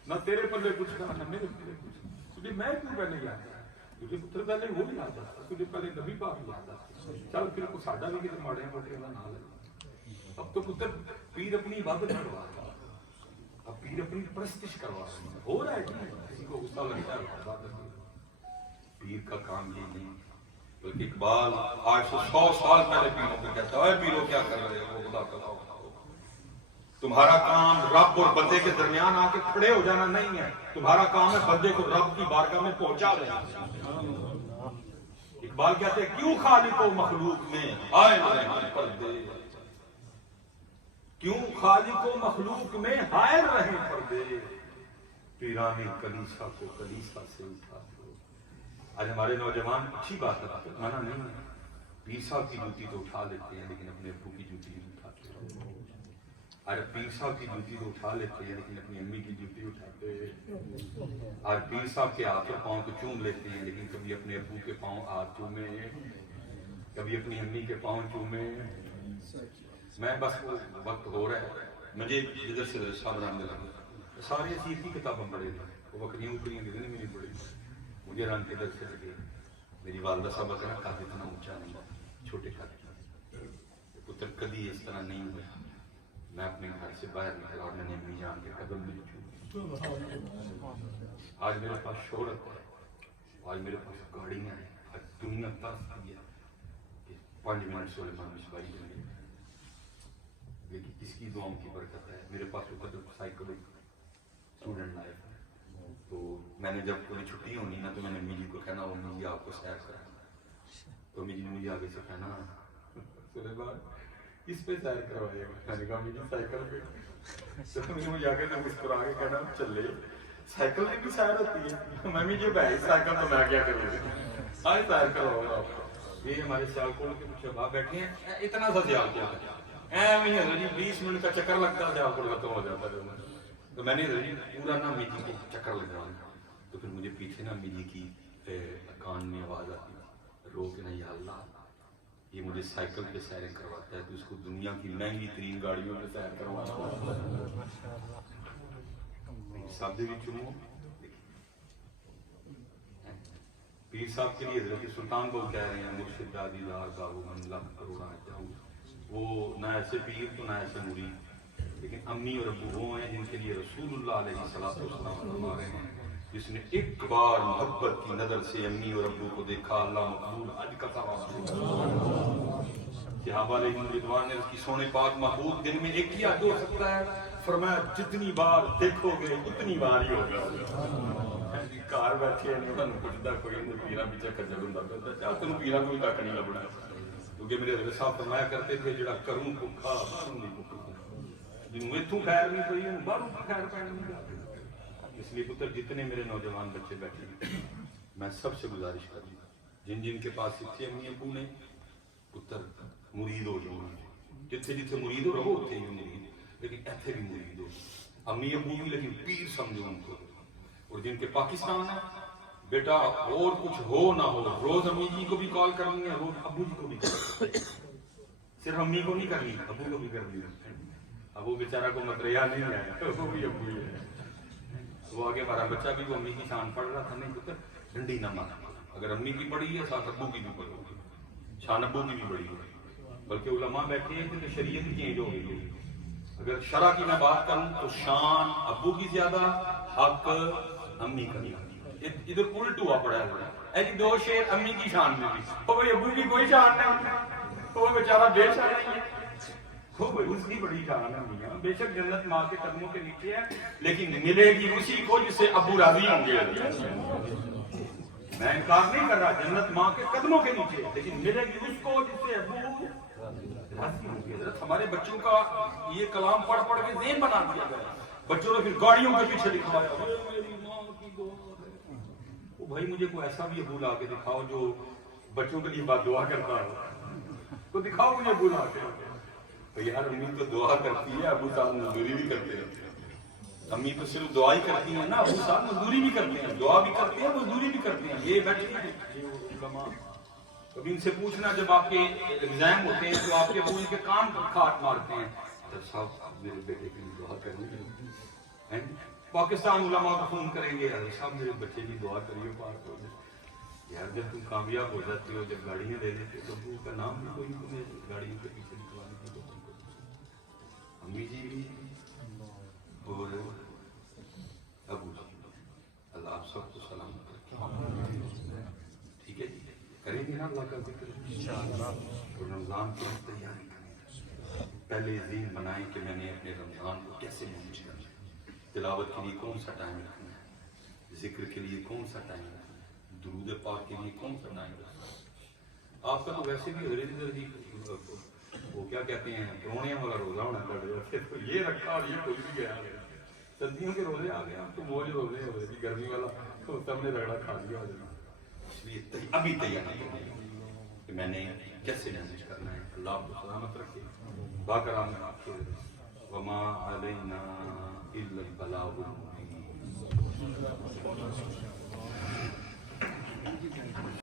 نہ تیرے پلے کچھ نہ میرے پلے کچھ. تجھے میں کیوں پہلے یاد ہے؟ تجھے پتر پہلے وہ بھی یاد آتا، تجھے پہلے نبی پاک یاد آتا. چل پھر کو ساڈا بھی کسی ماڑے موٹے کا نام لے. اب تو پتر پیر اپنی عبادت کروا رہا ہے، اب پیر اپنی پرستش کروا رہا ہے. ہو رہا ہے کسی کو غصہ لگتا ہے عبادت. پیر کا کام یہ نہیں، بلکہ اقبال آج سے 100 سال پہلے پیروں کو کہتا ہے پیروں کیا کر رہے ہو، خدا کا تمہارا کام رب اور بندے کے درمیان آ کے کھڑے ہو جانا نہیں ہے، تمہارا کام ہے بندے کو رب کی بارگاہ میں پہنچا دینا. اقبال کہتے ہیں کیوں خالق و مخلوق میں حائل رہے پردے، کیوں خالق و مخلوق میں حائل رہے پردے، پیرانے کلیسا کو کلیسا سے اٹھا دو. آج ہمارے نوجوان اچھی بات ہے، منع نہیں ہے، پیر صاحب کی جوتی تو اٹھا لیتے ہیں لیکن اپنے ابو کی جوتی نہیں اٹھاتے. آج پیر صاحب کی جوتی تو اٹھا لیتے ہیں لیکن اپنی امی کی جوتی اٹھاتے ہیں. آج پیر صاحب کے ہاتھ اور پاؤں کو چوم لیتے ہیں لیکن کبھی اپنے ابو کے پاؤں ہاتھ چومے، کبھی اپنی امی کے پاؤں چومے. میں بس وقت ہو رہا ہے، مجھے جدھر سے صاحب رحمۃ اللہ ساری اسیر کی کتابیں پڑھے تھے، وہ بکریاں اکریاں کتنی میری پڑھی. مجھے رنگ کے در سے لگے. میری والدہ صاحب کا قد اتنا اونچا نہیں، چھوٹے قد پتر کبھی اس طرح نہیں ہوئے. میں اپنے گھر سے باہر نکلا اور میں نے امی جان کے قدم نہیں چھوئے. آج میرے پاس شہرت ہے، آج میرے پاس گاڑیاں ہیں، آج دنیا ترستی ہے کہ 5 منٹ سلیمان مصباحی بنے. لیکن کس کی دعاؤں کی برکت ہے. میرے پاس وہ قدر سائیکل اسٹوڈنٹ لائف ہے. تو میں نے جب کوئی چھٹی ہونی نا تو میں نے امی جی کو کہنا وہ امی جی آپ کو سیر کرانا، تو امی جی نے مجھے آگے سے کہنا سلیمان کس پہ سیر کروائے گا. میں نے کہا امی جی سائیکل پہ. تو مجھے آگے سے مسکرا کے کہنا چلے سائیکل پہ بھی سیر ہوتی ہے. میں امی جی بھائی سائیکل تو میں کیا کروں گی، آج سیر کرواؤ گا آپ کو. یہ ہمارے سیالکوٹ کے کچھ شباب بیٹھے ہیں، اتنا سا سیالکوٹ ہے، 20 منٹ کا چکر لگتا ہے سیالکوٹ ختم ہو جاتا ہے. تو میں نے پورا نا امی جی کو چکر لگوانا. تو پھر مجھے پیچھے نا امی جی کی کان میں آواز آتی ہے، رو کے نا یا اللہ یہ مجھے سائیکل پہ سیریں کرواتا ہے تو اس کو دنیا کی مہنگی ترین گاڑیوں پہ سیر کروانا. سب بھی چنو. پیر صاحب کے لیے حضرت سلطان کو کہہ رہے ہیں مرشد دادی دار باہو من لکھ کروڑا جاؤ وہ نہ ایسے پیر تو نہ ایسے مرید، لیکن امی اور ابو وہ ہیں جن کے لیے رسول اللہ علیہ السلام فرما رہے ہیں جس نے ایک بار محبت کی نظر سے امی اور ابو کو دیکھا اللہ مقبول حج کا ثواب۔ صحابہ علیہ رضوان نے اس کی سونے پاک محبوب دن میں ایک ہی حج ہو سکتا ہے، فرمایا جتنی بار دیکھو گے اتنی بار ہی ہوگا۔ گھر بیٹھے نہیں پوچھتا کوئی پیرا پیچھے کجل ہوں چل تین پیرا کوئی تک نہیں لبنا، کیونکہ میرے حضرت صاحب فرمایا کرتے تھے جڑا کروں بھوکا باہروں نہیں بھوکا، جنوں اتوں خیر نہیں پئی باہروں خیر پینی۔ اس لیے پتر جتنے میرے نوجوان بچے بیٹھے ہیں میں سب سے گزارش کروں جن جن کے پاس اتنے امی ابو نے پتر مرید ہو جاؤ، جتھے جتھے مرید ہو رہو اتنے ہی مرید، لیکن ایتھے بھی مرید ہو، امی ابو بھی لیکن پیر سمجھو ان کو۔ اور جن کے پاکستان ہے بیٹا اور کچھ ہو نہ ہو روز امی جی کو بھی کال کرنی ہے، روز ابو جی کو بھی کرنی ہے، صرف امی کو نہیں کرنی ابو کو بھی کرنی ہے۔ ابو بیچارہ کو متریا نہیں ہے، وہ بھی ابو ہی ہے، وہ آگے ہمارا بچہ بھی وہ امی کی شان پڑھ رہا تھا، نہیں پتر ڈنڈی نہ مارا، اگر امی کی پڑھی ہے ساتھ ابو کی بھی پڑھی ہوگی، شان ابو کی بھی بڑی ہوگی، بلکہ علماء بیٹھے ہیں کہ شریعت چینج ہو گئی ہے، اگر شرع کی میں بات کروں تو شان ابو کی زیادہ، حق امی کا نہیں، ادھر الٹ ہوا پڑا ہے، ایسی دو شیر امی کی شان میں بھی، وہ بھائی ابو کی کوئی شان نہیں، وہ بیچارہ بے شان نہیں ہے، وہ بھائی اس کی بڑی شان ہے میاں، بے شک جنت ماں کے قدموں کے نیچے ہے، لیکن ملے گی اسی کو جس سے ابو راضی ہوں گے۔ میں انکار نہیں کر رہا، جنت ماں کے قدموں کے نیچے، لیکن ملے گی اس کو جس سے ابو راضی ہوں گے۔ ہمارے بچوں کا یہ کلام پڑھ پڑھ کے ذہن بنا دیا گیا، بچوں نے پھر گاڑیوں کے پیچھے لکھوایا میری ماں کی دعا ہے۔ وہ بھائی مجھے کوئی ایسا بھی ابو لا کے دکھاؤ جو بچوں کے لیے بات دعا کرتا ہو، تو دکھاؤ مجھے ابو لا کے۔ تو یار امی تو دعا کرتی ہے، ابو صاحب مزدوری بھی کرتے ہیں، امی تو صرف دعا ہی کرتی ہیں نا، ابو صاحب مزدوری بھی کرتے ہیں، دعا بھی کرتے ہیں مزدوری بھی کرتے ہیں۔ یہ بیٹھے کبھی ان سے پوچھنا جب آپ کے ایگزام ہوتے ہیں تو آپ کے ابو ان کے کام پر کھاٹ مارتے ہیں، تو صاحب میرے بیٹے کے لیے دعا کریں گے، پاکستان علماء کو فون کریں گے صاحب میرے بچے کی دعا کریے پار ہو جائے۔ یار جب تم کامیاب ہو جاتے ہو، جب گاڑیاں لے لیتے تو ابو کا نام بھی کوئی تمہیں گاڑیوں کے پیچھے لکھوانے کی تو امی جی بھی اور ابو جی، اللہ آپ سب کو سلامت رکھے، ٹھیک ہے جی، کریں گے نا اللہ کا ذکر اور رمضان کی تیاری کریں، پہلے ذہن بنائیں کہ میں نے اپنے رمضان کو کیسے مینیج کرنا ہے، تلاوت کے لیے کون سا ٹائم رکھنا ہے، ذکر کے لیے کون سا ٹائم رکھنا ہے، درود پاک کے لیے کون سا ٹائم رکھنا ہے۔ آپ کا تو ویسے بھی حضرت جی وہ کیا کہتے ہیں پروڑیاں والا روزہ ہونا پڑ جاتا، تو یہ رکھا اور یہ کوئی بھی گیا، سردیوں کے روزے آ گئے، آپ تو موج روزے ہو رہے، گرمی والا تو سب نے رگڑا کھا لیا، اس لیے ابھی تیاری کہ میں نے کیسے مینیج کرنا ہے۔ اللہ آپ کو سلامت رکھے، باقرام میں آپ کے وما علینا الا البلاغ المبین۔